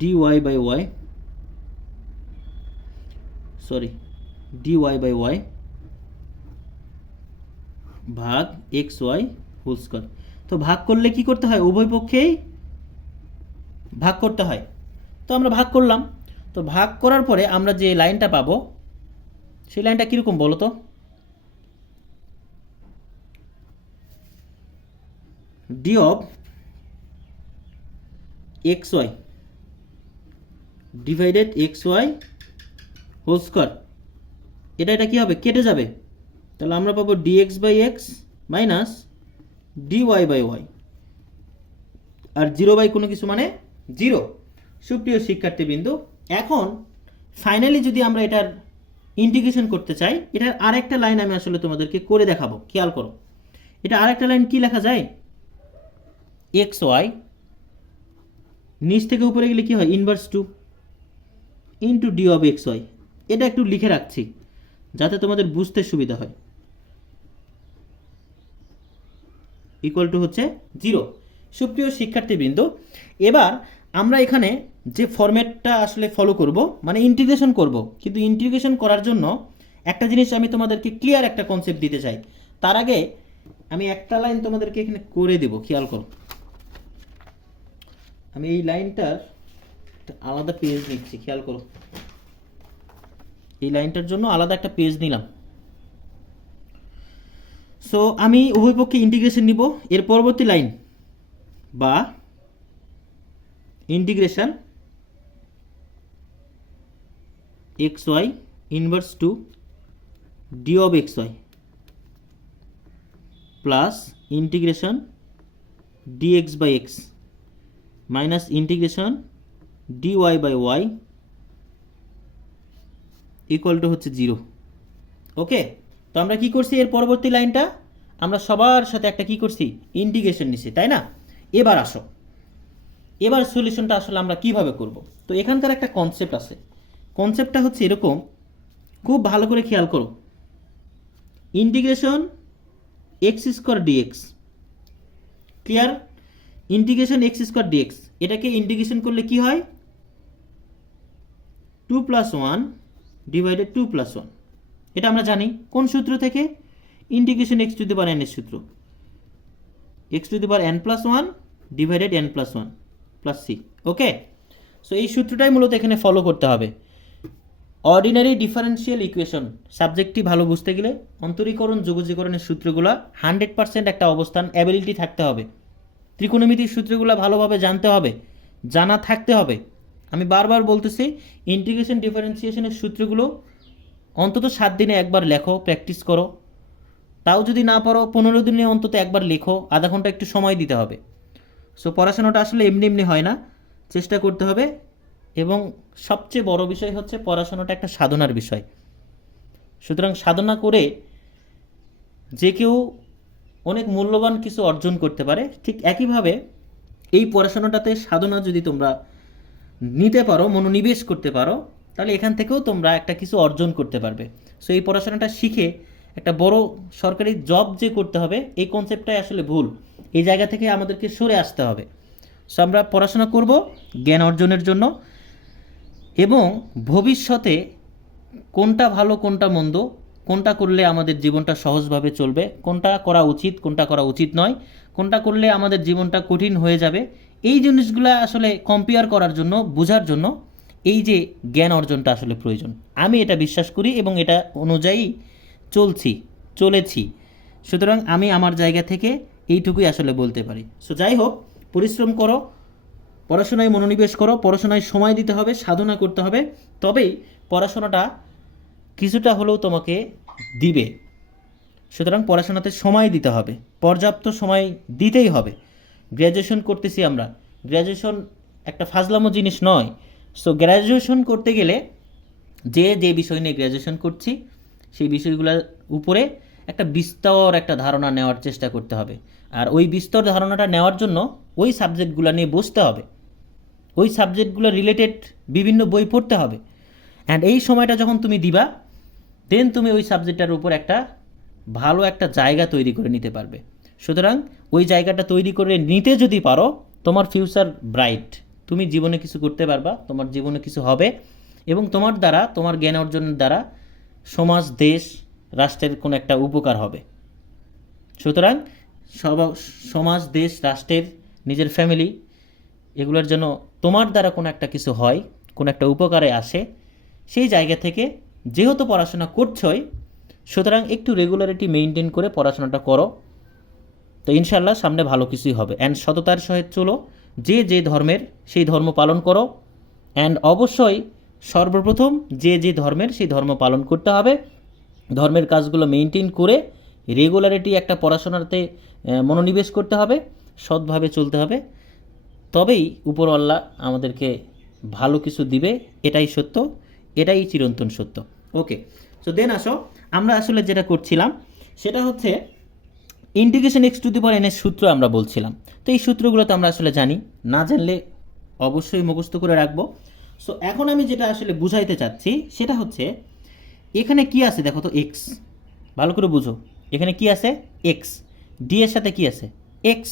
dy by y, sorry dy by y ভাগ এক্স ওয়াই হোল স্কোয়ার। তো ভাগ করলে কি করতে হয়, উভয় পক্ষেই ভাগ করতে হয়, তো আমরা ভাগ করলাম। তো ভাগ করার পরে আমরা যে লাইনটা পাবো সেই লাইনটা কীরকম বলো তো, d of x y divided x y whole square, এটা কি হবে, কেটে যাবে, তাহলে আমরা পাবো dx by x minus d y by y, আর 0 বাই কোনো কিছু মানে 0। সুপ্রিয় শিক্ষার্থীবৃন্দ, এখন ফাইনালি যদি আমরা এটার ইন্টিগ্রেশন করতে চাই, এটার আরেকটা লাইন আমি আসলে তোমাদেরকে করে দেখাবো, খেয়াল করো। এটা আরেকটা লাইন কি লেখা যায়, এক্স ওয়াই নিচ থেকে উপরে গেলে কি হয়, inverse 2 into d of x y, এটা একটু লিখে রাখছি যাতে তোমাদের বুঝতে সুবিধা হয়, ইকুয়াল টু হচ্ছে 0। সুপ্রিয় শিক্ষার্থীবৃন্দ, এবার আমরা এখানে যে ফরম্যাটটা আসলে ফলো করব, মানে ইন্টিগ্রেশন করব, কিন্তু ইন্টিগ্রেশন করার জন্য একটা জিনিস আমি তোমাদেরকে ক্লিয়ার একটা কনসেপ্ট দিতে চাই। তার আগে আমি একটা লাইন তোমাদেরকে এখানে করে দেব, খেয়াল করো। আমি এই লাইনটার আলাদা পেজ নিচ্ছি, খেয়াল করো, এই লাইনটার জন্য আলাদা একটা পেজ নিলাম। সো আমি উভয় পক্ষে ইন্টিগ্রেশন নিব, এর পরবর্তী লাইন বা integration x y inverse 2 d of x y plus integration dx by x minus integration d y by y equal to হচ্ছে 0। ওকে, তো আমরা কি করছি, এর পরবর্তী লাইনটা আমরা সবার সাথে একটা কি করছি, ইন্টিগ্রেশন নিছি, তাই না? এবার আসো, এবার সলিউশনটা আসলে আমরা কিভাবে করব। তো এখানকার একটা কনসেপ্ট আছে, কনসেপ্টটা হচ্ছে এরকম, খুব ভালো করে খেয়াল করো, integration x square dx, clear? Integration x square dx, এটাকে ইন্টিগ্রেশন করলে কি হয়, 2 + 1 ডিভাইডেড 2 + 1, এটা আমরা জানি কোন সূত্র থেকে, integration x to the power n এর সূত্র, x to the power n + 1 divided n + 1 plus c. Okay, so এই সূত্রটাই মূলত এখানে ফলো করতে হবে। অর্ডিনারি ডিফারেন্সিয়াল ইকুয়েশন সাবজেক্টটি ভালো বুঝতে গেলে অন্তরীকরণ যোগজীকরণের সূত্রগুলো 100% একটা অবস্থান অ্যাবিলিটি থাকতে হবে, ত্রিকোণমিতির সূত্রগুলো ভালোভাবে জানতে হবে, জানা থাকতে হবে। আমি বারবার বলতেছি, ইন্টিগ্রেশন ডিফারেন্সিয়েশনের সূত্রগুলো অন্তত 7 দিনে একবার লেখো, প্র্যাকটিস করো। তাও যদি না পারো 15 দিনে অন্তত একবার লেখো, আধা ঘন্টা একটু সময় দিতে হবে। সো পড়াশোনাটা আসলে এমনি এমনি হয় না, চেষ্টা করতে হবে। এবং সবচেয়ে বড় বিষয় হচ্ছে পড়াশোনাটা একটা সাধনার বিষয়। সুতরাং সাধনা করে যে কেউ অনেক মূল্যবান কিছু অর্জন করতে পারে। ঠিক একইভাবে এই পড়াশোনাটাতে সাধনা যদি তোমরা নিতে পারো, মনোনিবেশ করতে পারো, তাহলে এখান থেকেও তোমরা একটা কিছু অর্জন করতে পারবে। সো এই পড়াশোনাটা শিখে একটা বড় সরকারি জব যে করতে হবে, এই কনসেপ্টটাই আসলে ভুল। এই জায়গা থেকে আমাদেরকে সরে আসতে হবে। সো আমরা পড়াশোনা করব জ্ঞান অর্জনের জন্য, এবং ভবিষ্যতে কোনটা ভালো কোনটা মন্দ, কোনটা করলে আমাদের জীবনটা সহজভাবে চলবে, কোনটা করা উচিত কোনটা করা উচিত নয়, কোনটা করলে আমাদের জীবনটা কঠিন হয়ে যাবে, এই জিনিসগুলো আসলে কম্পেয়ার করার জন্য, বোঝার জন্য এই যে জ্ঞান অর্জনটা আসলে প্রয়োজন। আমি এটা বিশ্বাস করি এবং এটা অনুযায়ী চলেছি। সুতরাং আমি আমার জায়গা থেকে এইটুকুই আসলে বলতে পারি। সো যাই হোক, পরিশ্রম করো, পড়াশোনায় মনোনিবেশ করো, পড়াশোনায় সময় দিতে হবে, সাধনা করতে হবে, তবেই পড়াশোনাটা কিছুটা হলেও তোমাকে দিবে। সুতরাং পড়াশোনাতে সময় দিতে হবে, পর্যাপ্ত সময় দিতেই হবে। গ্র্যাজুয়েশন করতেছি আমরা, গ্র্যাজুয়েশন একটা ফাজলামো জিনিস নয়। সো গ্র্যাজুয়েশন করতে গেলে যে বিষয় নিয়ে গ্র্যাজুয়েশন করছি সেই বিষয়গুলোর উপরে একটা বিস্তর একটা ধারণা নেওয়ার চেষ্টা করতে হবে। আর ওই বিস্তর ধারণাটা নেওয়ার জন্য ওই সাবজেক্টগুলো নিয়ে বসতে হবে, ওই সাবজেক্টগুলো রিলেটেড বিভিন্ন বই পড়তে হবে। অ্যান্ড এই সময়টা যখন তুমি দিবা, দেন তুমি ওই সাবজেক্টটার উপর একটা ভালো একটা জায়গা তৈরি করে নিতে পারবে। সুতরাং ওই জায়গাটা তৈরি করে নিতে যদি পারো, তোমার ফিউচার ব্রাইট, তুমি জীবনে কিছু করতে পারবা, তোমার জীবনে কিছু হবে, এবং তোমার দ্বারা, তোমার জ্ঞান অর্জনের দ্বারা সমাজ, দেশ, রাষ্ট্রের কোনো একটা উপকার হবে। সুতরাং সমাজ, দেশ, রাষ্ট্রের, নিজের ফ্যামিলি, এগুলোর জন্য তোমার দ্বারা কোনো একটা কিছু হয়, কোনো একটা উপকারে আসে, সেই জায়গা থেকে যেহেতু পড়াশোনা করছই, সুতরাং একটু রেগুলারিটি মেনটেন করে পড়াশোনাটা করো। তো ইনশাল্লাহ সামনে ভালো কিছুই হবে। অ্যান্ড সততার সহিত চলো, যে ধর্মের সেই ধর্ম পালন করো। অ্যান্ড অবশ্যই সর্বপ্রথম যে ধর্মের সেই ধর্ম পালন করতে হবে। ধর্মের কাজগুলো মেনটেন করে রেগুলারিটি একটা পড়াশোনাতে মনোনিবেশ করতে হবে, সৎভাবে চলতে হবে, তবেই উপরওয়ালা আমাদেরকে ভালো কিছু দিবে। এটাই সত্য, এটাই চিরন্তন সত্য। ওকে, সো দেন আসো, আমরা আসলে যেটা করছিলাম সেটা হচ্ছে integration x to the power n এর সূত্র আমরা বলছিলাম। তো এই সূত্রগুলো তো আমরা আসলে জানি, না জানলে অবশ্যই মুখস্থ করে রাখবো। সো এখন আমি যেটা আসলে বুঝাইতে চাচ্ছি সেটা হচ্ছে, এখানে কি আছে দেখো তো, এক্স, ভালো করে বুঝো। এখানে কি আছে? এক্স। ডি এর সাথে কি আছে? এক্স।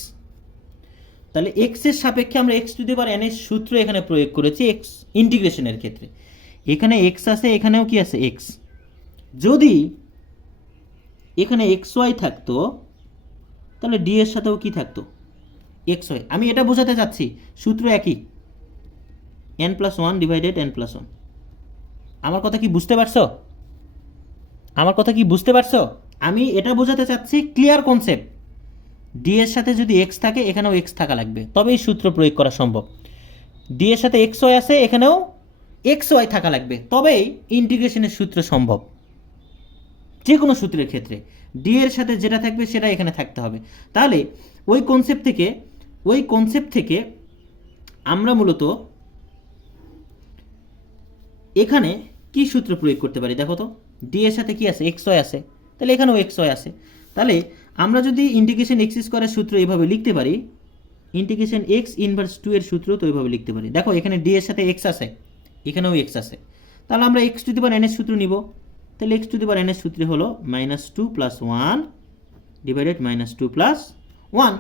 তাহলে এক্সের সাপেক্ষে আমরা x to the power n এর সূত্র এখানে প্রয়োগ করেছি এক্স ইন্টিগ্রেশনের ক্ষেত্রে। এখানে এক্স আছে, এখানেও কি আছে? এক্স। যদি এখানে এক্স ওয়াই থাকতো, তাহলে ডি এর সাথেও কি থাকতো? X y. আমি এটা বোঝাতে চাচ্ছি, সূত্র একই, n plus one divided n plus one. আমার কথা কি বুঝতে পারছো? আমার কথা কি বুঝতে পারছো? আমি এটা বোঝাতে চাচ্ছি, ক্লিয়ার কনসেপ্ট। ডি এর সাথে যদি এক্স থাকে, এখানেও এক্স থাকা লাগবে, তবেই সূত্র প্রয়োগ করা সম্ভব। ডি এর সাথে এক্স ওয়াই আছে, এখানেও এক্স ওয়াই থাকা লাগবে, তবেই ইন্টিগ্রেশনের সূত্র সম্ভব। যে কোনো সূত্রের ক্ষেত্রে ডি এর সাথে যেটা থাকবে সেটা এখানে থাকতে হবে। তাহলে ওই কনসেপ্ট থেকে আমরা মূলত এখানে কি সূত্র প্রয়োগ করতে পারি দেখো তো। ডি এর সাথে কি আছে? এক্স ওয়াই আছে, তাহলে এখানেও এক্স ওয়াই আছে। তাহলে আমরা যদি ইন্টিগ্রেশন এক্স স্কোয়ারের সূত্র এইভাবে লিখতে পারি, ইন্টিগ্রেশন এক্স ইনভার্স 2 এর সূত্র তো এইভাবে লিখতে পারি। দেখো এখানে ডি এর সাথে এক্স আছে, এখানেও এক্স আছে, তাহলে আমরা x to the power n এর সূত্র নিব। তাহলে x to the power n এর সূত্র হলো -2 + 1 ডিভাইডেড -2 + 1।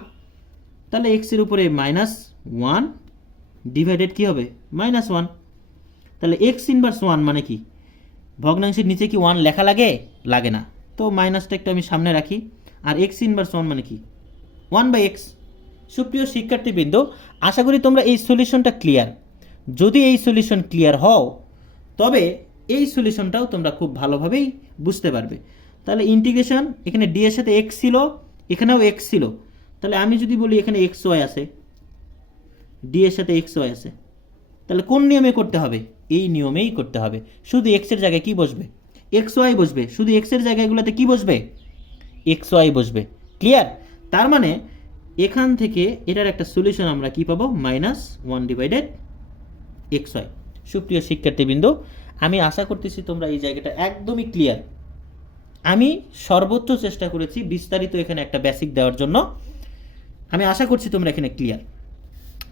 তাহলে এক্স এর উপরে -1 ডিভাইডেড কি হবে? -1। তাহলে এক্স ইনভার্স 1 মানে কি? ভগ্নাংশের নিচে কি 1 লেখা লাগে? লাগে না, তো মাইনাসটা একটু আমি সামনে রাখি। আর এক্স ইনভার্স 1 মানে কি? 1/x। সুপ্রিয় শিক্ষার্থীবৃন্দ, আশা করি তোমরা এই সলিউশনটা ক্লিয়ার। যদি এই সলিউশন ক্লিয়ার হও, তবে এই সলিউশনটাও তোমরা খুব ভালোভাবেই বুঝতে পারবে। তাহলে ইন্টিগ্রেশন, এখানে ডি এর সাথে এক্স ছিল, এখানেও এক্স ছিল, তাহলে আমি যদি বলি এখানে এক্স ওয়াই আছে, ডি এর সাথে এক্স ওয়াই আছে, তাহলে কোন নিয়মে করতে হবে? এই নিয়মেই করতে হবে। শুধু এক্সের জায়গায় কি বসবে? এক্স ওয়াই বসবে, শুধু এক্সের জায়গাগুলোতে কি বসবে, এক্স ওয়াই বসবে। ক্লিয়ার? তার মানে এখান থেকে এটার একটা সলিউশন আমরা কি পাবো, -1/x ওয়াই। সুপ্রিয় শিক্ষার্থীবৃন্দ, আমি আশা করতেছি তোমরা এই জায়গাটা একদমই ক্লিয়ার। আমি সর্বোচ্চ চেষ্টা করেছি বিস্তারিত এখানে একটা বেসিক দেওয়ার জন্য। আমি আশা করছি তোমরা এখানে ক্লিয়ার।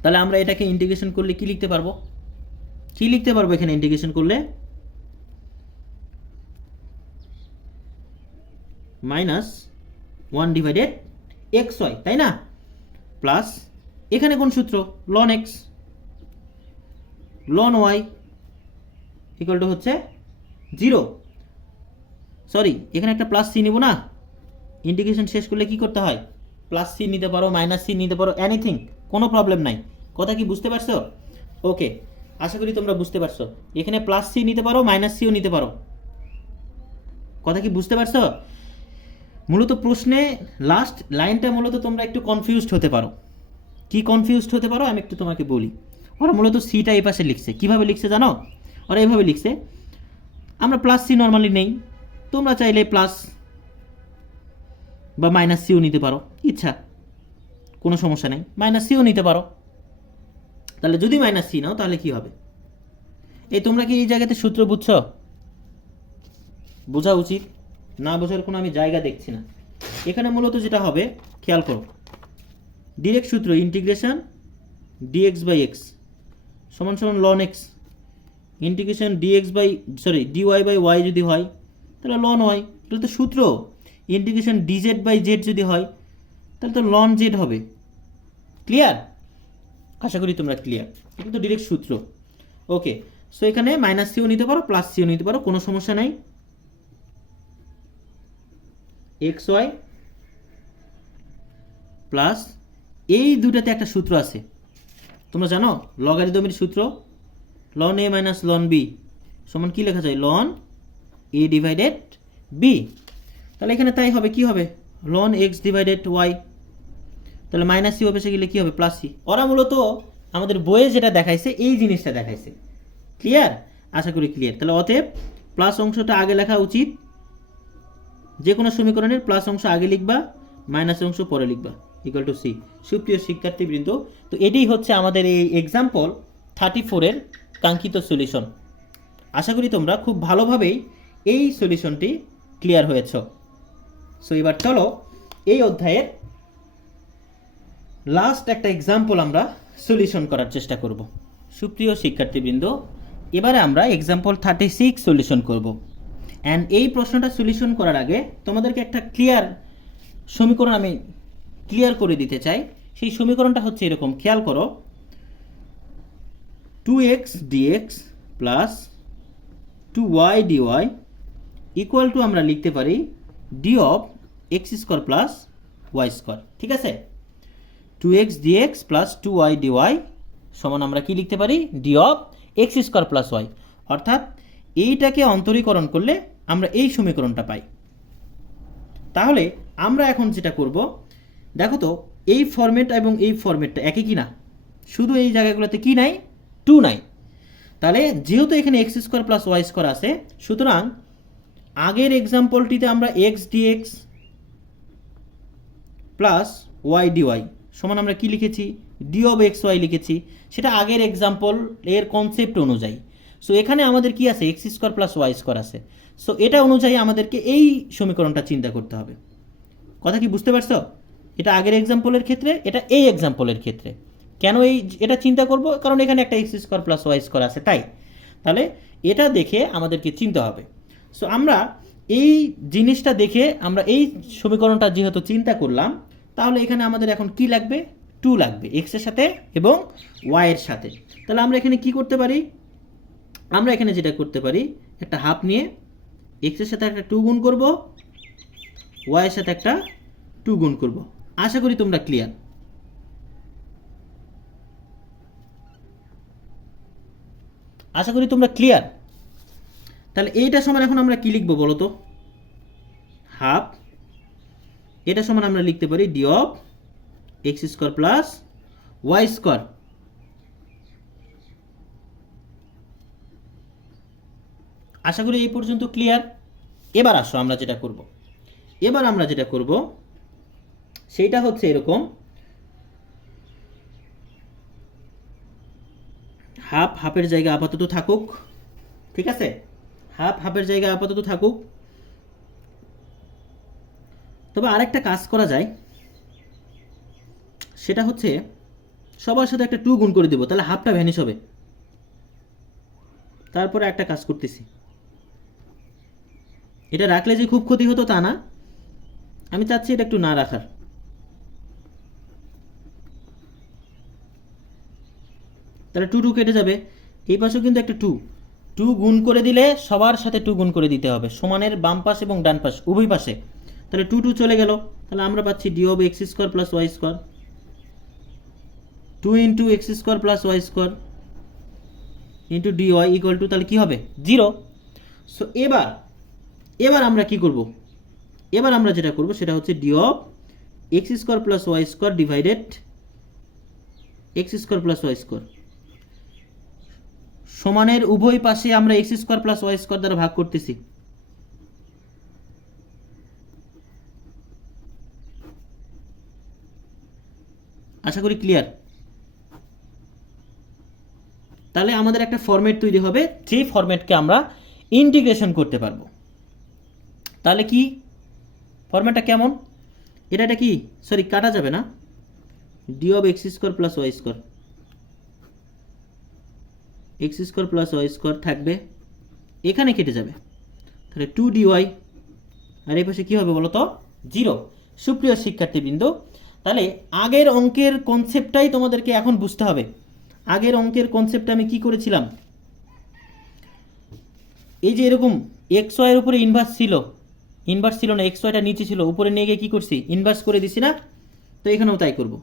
তাহলে আমরা এটাকে ইন্টিগ্রেশন করলে কি লিখতে পারবো, কি লিখতে পারবো এখানে ইন্টিগ্রেশন করলে, -1/xy, তাই না? প্লাস এখানে কোন সূত্র, ln x ln y equal to হচ্ছে 0। সরি, এখানে একটা প্লাস সি নিব না, ইন্টিগ্রেশন শেষ করলে কি করতে হয়, প্লাস সি নিতে পারো, মাইনাস সি নিতে পারো, এনিথিং, কোনো প্রবলেম নাই। কথা কি বুঝতে পারছো? ওকে, আশা করি তোমরা বুঝতে পারছো। এখানে প্লাস সি নিতে পারো, মাইনাস সিও নিতে পারো। কথা কি বুঝতে পারছো? মূলত প্রশ্নে লাস্ট লাইনটা মূলত তোমরা একটু কনফিউজড হতে পারো। কি কনফিউজড হতে পারো আমি একটু তোমাকে বলি। ওরা মূলত সিটা এই পাশে লিখছে, কিভাবে লিখছে জানো? ওরা এইভাবে লিখছে, আমরা প্লাস সি নর্মালি নেই, তোমরা চাইলে প্লাস বা মাইনাস সিও নিতে পারো, ইচ্ছা, কোনো সমস্যা নেই, মাইনাস সিও নিতে পারো। তাহলে যদি মাইনাস সি নাও তাহলে কি হবে, এই তোমরা কি এই জায়গাতে সূত্র বুঝছো? বোঝা উচিত, না বোঝার কোনো আমি জায়গা দেখছি না। এখানে মূলত যেটা হবে খেয়াল করো, ডিরেক্ট সূত্র ইন্টিগ্রেশন dx/x সমান সমান ln x, ইন্টিগ্রেশন dy/y যদি হয় তাহলে ln y, তাহলে তো সূত্র। ইন্টিগ্রেশন dz/z যদি হয় তাহলে তো ln z হবে। ক্লিয়ার? আশা করি তোমরা ক্লিয়ার। এটা তো ডিরেক্ট সূত্র। ওকে, সো এখানে মাইনাস সিও নিতে পারো, প্লাস সিও নিতে পারো, কোনো সমস্যা নাই। xy প্লাস এই দুটাতে একটা সূত্র আছে, তোমরা জানো লগারিদমের সূত্র, ln a minus ln b সমান কি লেখা যায়, ln a/b। তাহলে এখানে তাই হবে, কি হবে, ln x/y। তাহলে মাইনাস সি অফিসে গেলে কি হবে, প্লাস সি। ওরা মূলত আমাদের বইয়ে যেটা দেখাইছে এই জিনিসটা দেখাইছে। ক্লিয়ার? আশা করি ক্লিয়ার। তাহলে অতএব প্লাস অংশটা আগে লেখা উচিত, যে কোনো সমীকরণের প্লাস অংশ আগে লিখবা, মাইনাস অংশ পরে লিখবা, ইকুয়াল টু সি। সুপ্রিয় শিক্ষার্থীবৃন্দ, তো এটাই হচ্ছে আমাদের এই এক্সাম্পল 34-এর কাঙ্ক্ষিত সলিউশন। আশা করি তোমরা খুব ভালোভাবেই এই সলিউশনটি ক্লিয়ার হয়েছ। সো এবার চলো এই অধ্যায়ের লাস্ট একটা এক্সাম্পল আমরা সলিউশন করার চেষ্টা করব। সুপ্রিয় শিক্ষার্থীবৃন্দ, এবারে আমরা এক্সাম্পল 36 সলিউশন করব। অ্যান্ড এই প্রশ্নটা সলিউশন করার আগে তোমাদেরকে একটা ক্লিয়ার সমীকরণ আমি ক্লিয়ার করে দিতে চাই। সেই সমীকরণটা হচ্ছে এরকম, খেয়াল করো, 2x dx plus 2y dy equal to আমরা লিখতে পারি d of x² plus y²। ঠিক আছে? 2x dx plus 2y dy সমান আমরা কি লিখতে পারি, d of x² plus y। অর্থাৎ এইটাকে অন্তরীকরণ করলে আমরা এই সমীকরণটা পাই। তাহলে আমরা এখন যেটা করব, দেখো তো এই ফরম্যাট এবং এই ফরম্যাটটা একই কিনা, শুধু এই জায়গাগুলোতে কি নাই, 2 নাই। তাহলে যেহেতু এখানে x² প্লাস y² আছে, সুতরাং আগের এক্সাম্পলটিতে আমরা x dx plus y dy সমান আমরা কি লিখেছি, d অফ xy লিখেছি, সেটা আগের এক্সাম্পল এর কনসেপ্ট অনুযায়ী। সো এখানে আমাদের কি আছে, x² প্লাস y² আছে। সো এটা অনুযায়ী আমাদেরকে এই সমীকরণটা চিন্তা করতে হবে। কথা কি বুঝতে পারছো? এটা আগের এক্সাম্পলের ক্ষেত্রে, এটা এই এক্সাম্পলের ক্ষেত্রে। কেন এটা চিন্তা করব, কারণ এখানে একটা x² প্লাস y² আছে, তাই। তাহলে এটা দেখে আমাদেরকে চিনতে হবে। সো আমরা এই জিনিসটা দেখে আমরা এই সমীকরণটা যেহেতু চিন্তা করলাম, তাহলে এখানে আমাদের এখন কি লাগবে, 2 লাগবে, x এর সাথে এবং y এর সাথে। তাহলে আমরা এখানে কি করতে পারি, আমরা এখানে যেটা করতে পারি, একটা হাফ নিয়ে x এর সাথে একটা 2 গুণ করব, y এর সাথে একটা 2 গুণ করব। আশা করি তোমরা ক্লিয়ার। আশা করি তোমরা ক্লিয়ার। তাহলে এইটা সমান এখন আমরা কি লিখবো বলো তো, হাফ, এটা সমান আমরা লিখতে পারি d of x² plus y²। আশা করি এই পর্যন্ত ক্লিয়ার। এবার আসো আমরা যেটা করব সেইটা হচ্ছে এরকম, হাফের জায়গায় আপাতত থাকুক, ঠিক আছে, হাফের জায়গায় আপাতত থাকুক। তবে আরেকটা কাজ করা যায়, সেটা হচ্ছে সবার সাথে একটা 2 গুণ করে দেব, তাহলে হাফটা ভ্যানিশ হবে। তারপরে একটা কাজ করতেছি, এটা রাখলে যে খুব ক্ষতি হতো তা না, আমি চাচ্ছি এটা একটু না রাখার। তাহলে 2 কেটে যাবে, এই পাশেও কিন্তু একটা 2 গুণ করে দিলে সবার সাথে 2 গুণ করে দিতে হবে, সমানের বাম পাশ এবং ডান পাশ উভয় পাশে। তাহলে 2 চলে গেল, তাহলে আমরা পাচ্ছি d of x square plus y square, 2 into x square plus y square into d y equal to, তাহলে কী হবে 0। সো এবার আমরা কি করব, এবার আমরা যেটা করব সেটা হচ্ছে d of x square plus y square divided x square plus y square, সমানের উভয় পাশে আমরা x square plus y square দ্বারা ভাগ করতেছি। আশা করি ক্লিয়ার। তাহলে আমাদের একটা ফরম্যাট তৈরি হবে, যে ফরম্যাটকে আমরা ইন্টিগ্রেশন করতে পারবো। তাহলে কি ফরম্যাটটা কেমন, এটা কি সরি কাটা যাবে না, d of x square plus y square, x square plus y square থাকবে, এখানে কেটে যাবে, তাহলে 2 dy, আর এই পাশে কী হবে বলো তো 0। সুপ্রিয় শিক্ষার্থীবৃন্দ, তাহলে আগের অঙ্কের কনসেপ্টটাই তোমাদেরকে এখন বুঝতে হবে। আগের অঙ্কের কনসেপ্টে আমি কি করেছিলাম, এই যে এরকম এক্স ওয়াইয়ের উপরে ইনভার্স ছিল না, এক্স ওয়াইটা নিচে ছিল, উপরে নিয়ে গিয়ে কী করছি ইনভার্স করে দিছি না, তো এখানেও তাই করব।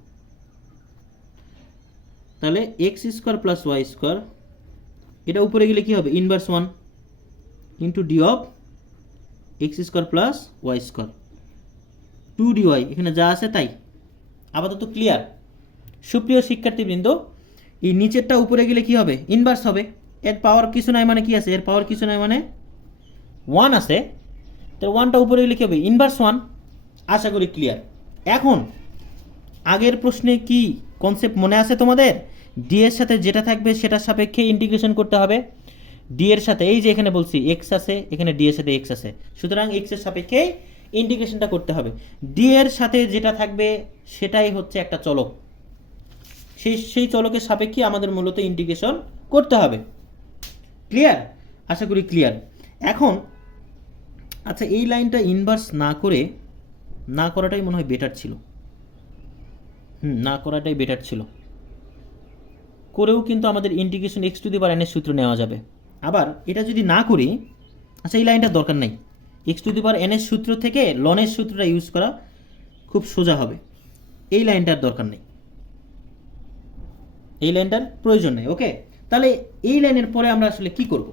তাহলে x square plus y square, এটা উপরে গেলে কি হবে inverse 1 into d of x square plus y square 2 dy, এখানে যা আছে তাই। আপাতত ক্লিয়ার। সুপ্রিয় শিক্ষার্থীবৃন্দ, এই নিচেরটা উপরে গেলে কি হবে ইনভার্স হবে, এর পাওয়ার কিছু নাই মানে কি আছে, এর পাওয়ার কিছু নাই মানে 1 আছে, তো 1টা উপরে গেলে কি হবে ইনভার্স 1। আশা করি ক্লিয়ার। এখন আগের প্রশ্নে কি কনসেপ্ট মনে আছে তোমাদের, ডি এর সাথে যেটা থাকবে সেটার সাপেক্ষে ইন্টিগ্রেশন করতে হবে। ডি এর সাথে এই যে এখানে বলছি এক্স আছে, এখানে ডি এর সাথে এক্স আছে, সুতরাং এক্স এর সাপেক্ষে ইন্টিগ্রেশনটা করতে হবে। ডি এর সাথে যেটা থাকবে সেটাই হচ্ছে একটা চলক, সেই চলকের সাপেক্ষে আমাদের মূলত ইন্টিগ্রেশন করতে হবে। ক্লিয়ার? আশা করি ক্লিয়ার। এখন আচ্ছা, এই লাইনটা ইনভার্স না করাটাই মনে হয় বেটার ছিল। না করাটাই বেটার ছিল, করেও কিন্তু আমাদের integration x to the power n এর সূত্র নেওয়া যাবে। আবার এটা যদি না করি, আচ্ছা এই লাইনটার দরকার নাই, x to the power n এর সূত্র থেকে লনের সূত্রটা ইউজ করা খুব সোজা হবে, এই লাইনটার দরকার নেই, এই লাইনটার প্রয়োজন নেই। ওকে, তাহলে এই লাইনের পরে আমরা আসলে কি করব,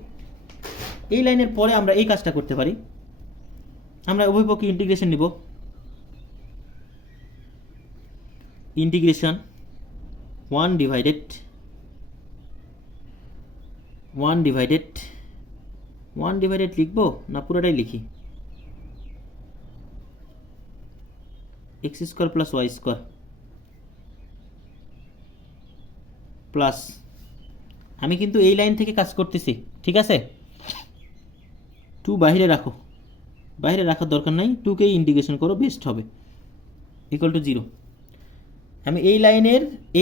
এই লাইনের পরে আমরা এই কাজটা করতে পারি, আমরা উভয়পক্ষে ইন্টিগ্রেশন নিব, ইন্টিগ্রেশন 1 ডিভাইডেড লিখবো না পুরোটাই লিখি, x square plus y square plus, আমি কিন্তু এই লাইন থেকে কাজ করতেছি, ঠিক আছে, 2 বাইরে রাখো, বাইরে রাখার দরকার নাই, 2কেই ইন্টিগ্রেশন করো বেস্ট হবে, ইকুয়াল টু 0। আমি এই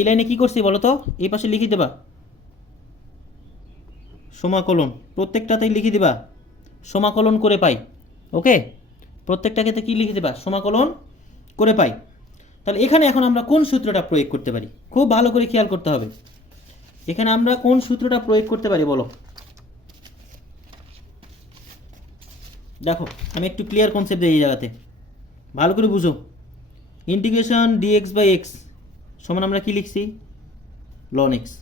লাইনে কি করছি বলো তো, এই পাশে লিখে দেবা সমাকলন, প্রত্যেকটাতেই লিখে দিবা সমাকলন করে পাই। ওকে, প্রত্যেকটাকে কি লিখে দেবা সমাকলন করে পাই। তাহলে এখানে এখন আমরা কোন সূত্রটা প্রয়োগ করতে পারি, খুব ভালো করে খেয়াল করতে হবে, এখানে আমরা কোন সূত্রটা প্রয়োগ করতে পারি বলো। দেখো আমি একটু ক্লিয়ার কনসেপ্ট দিই এই জায়গাতে, ভালো করে বুঝো। ইন্টিগ্রেশন ডিএক্স বাই এক্স সমান আমরা কি লিখছি ln x,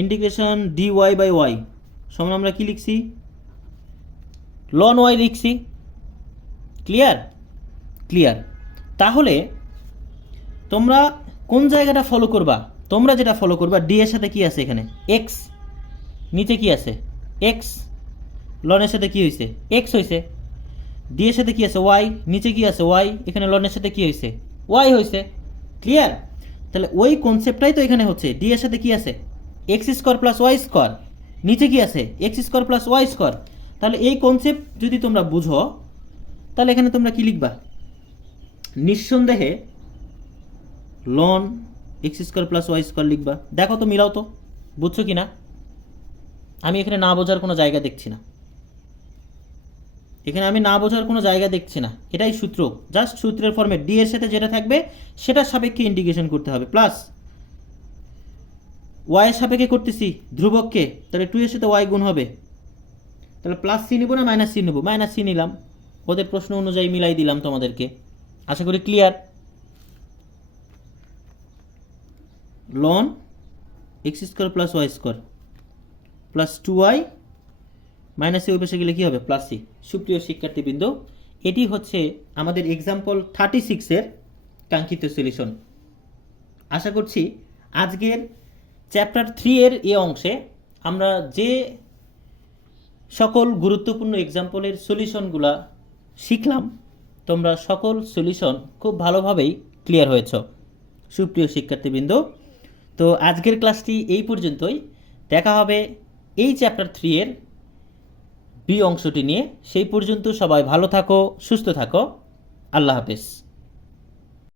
integration d y by y সমান আমরা কি লিখছি লন ওয়াই লিখছি। ক্লিয়ার। তাহলে তোমরা কোন জায়গাটা ফলো করবা, তোমরা যেটা ফলো করবা ডি এর সাথে কি আছে এখানে এক্স, নিচে কি আছে এক্স, লনের সাথে কি হয়েছে এক্স হয়েছে, ডি এর সাথে কি আছে ওয়াই, নিচে কি আছে ওয়াই, এখানে লনের সাথে কি হয়েছে ওয়াই হয়েছে। ক্লিয়ার? তাহলে ওই কনসেপ্টটাই তো এখানে হচ্ছে। ডি এর সাথে কি আছে x square plus y square, নিচে কি আছে x square plus y square. তাহলে এই কনসেপ্ট যদি তোমরা বুঝো তাহলে এখানে তোমরা কি লিখবা, নিঃসন্দেহে ln x square plus y square লিখবা। দেখো তো মিলাও তো, বুঝছো কি না? আমি এখানে না বোঝার কোনো জায়গা দেখছি না, এখানে আমি না বোঝার কোনো জায়গা দেখছি না। এটাই সূত্র, জাস্ট সূত্রের ফর্মে ডি এর সাথে যেটা থাকবে সেটার সাপেক্ষে ইন্টিগ্রেশন করতে হবে। প্লাস ওয়াই এর সাপেক্ষে করতেছি ধ্রুবককে, তাহলে 2 এর সাথে ওয়াই গুণ হবে, তাহলে প্লাস সি নিব না মাইনাস সি নেব, মাইনাস সি নিলাম। ওদের প্রশ্ন অনুযায়ী মিলাই দিলাম তোমাদেরকে। আশা করি clear. Ln x square plus y square plus 2y মাইনাসে ওই পাশে গেলে কী হবে প্লাস সি। সুপ্রিয় শিক্ষার্থীবৃন্দ, এটি হচ্ছে আমাদের এক্সাম্পল 36-এর কাঙ্ক্ষিত সলিউশন। আশা করছি আজকের চ্যাপ্টার 3-এর এ অংশে আমরা যে সকল গুরুত্বপূর্ণ এক্সাম্পলের সলিউশনগুলা শিখলাম, তোমরা সকল সলিউশন খুব ভালোভাবেই ক্লিয়ার হয়েছ। সুপ্রিয় শিক্ষার্থীবৃন্দ, তো আজকের ক্লাসটি এই পর্যন্তই। দেখা হবে এই চ্যাপ্টার 3-এর বি অংশটি নিয়ে। সেই পর্যন্ত সবাই ভালো থাকো, সুস্থ থাকো। আল্লাহ হাফেজ।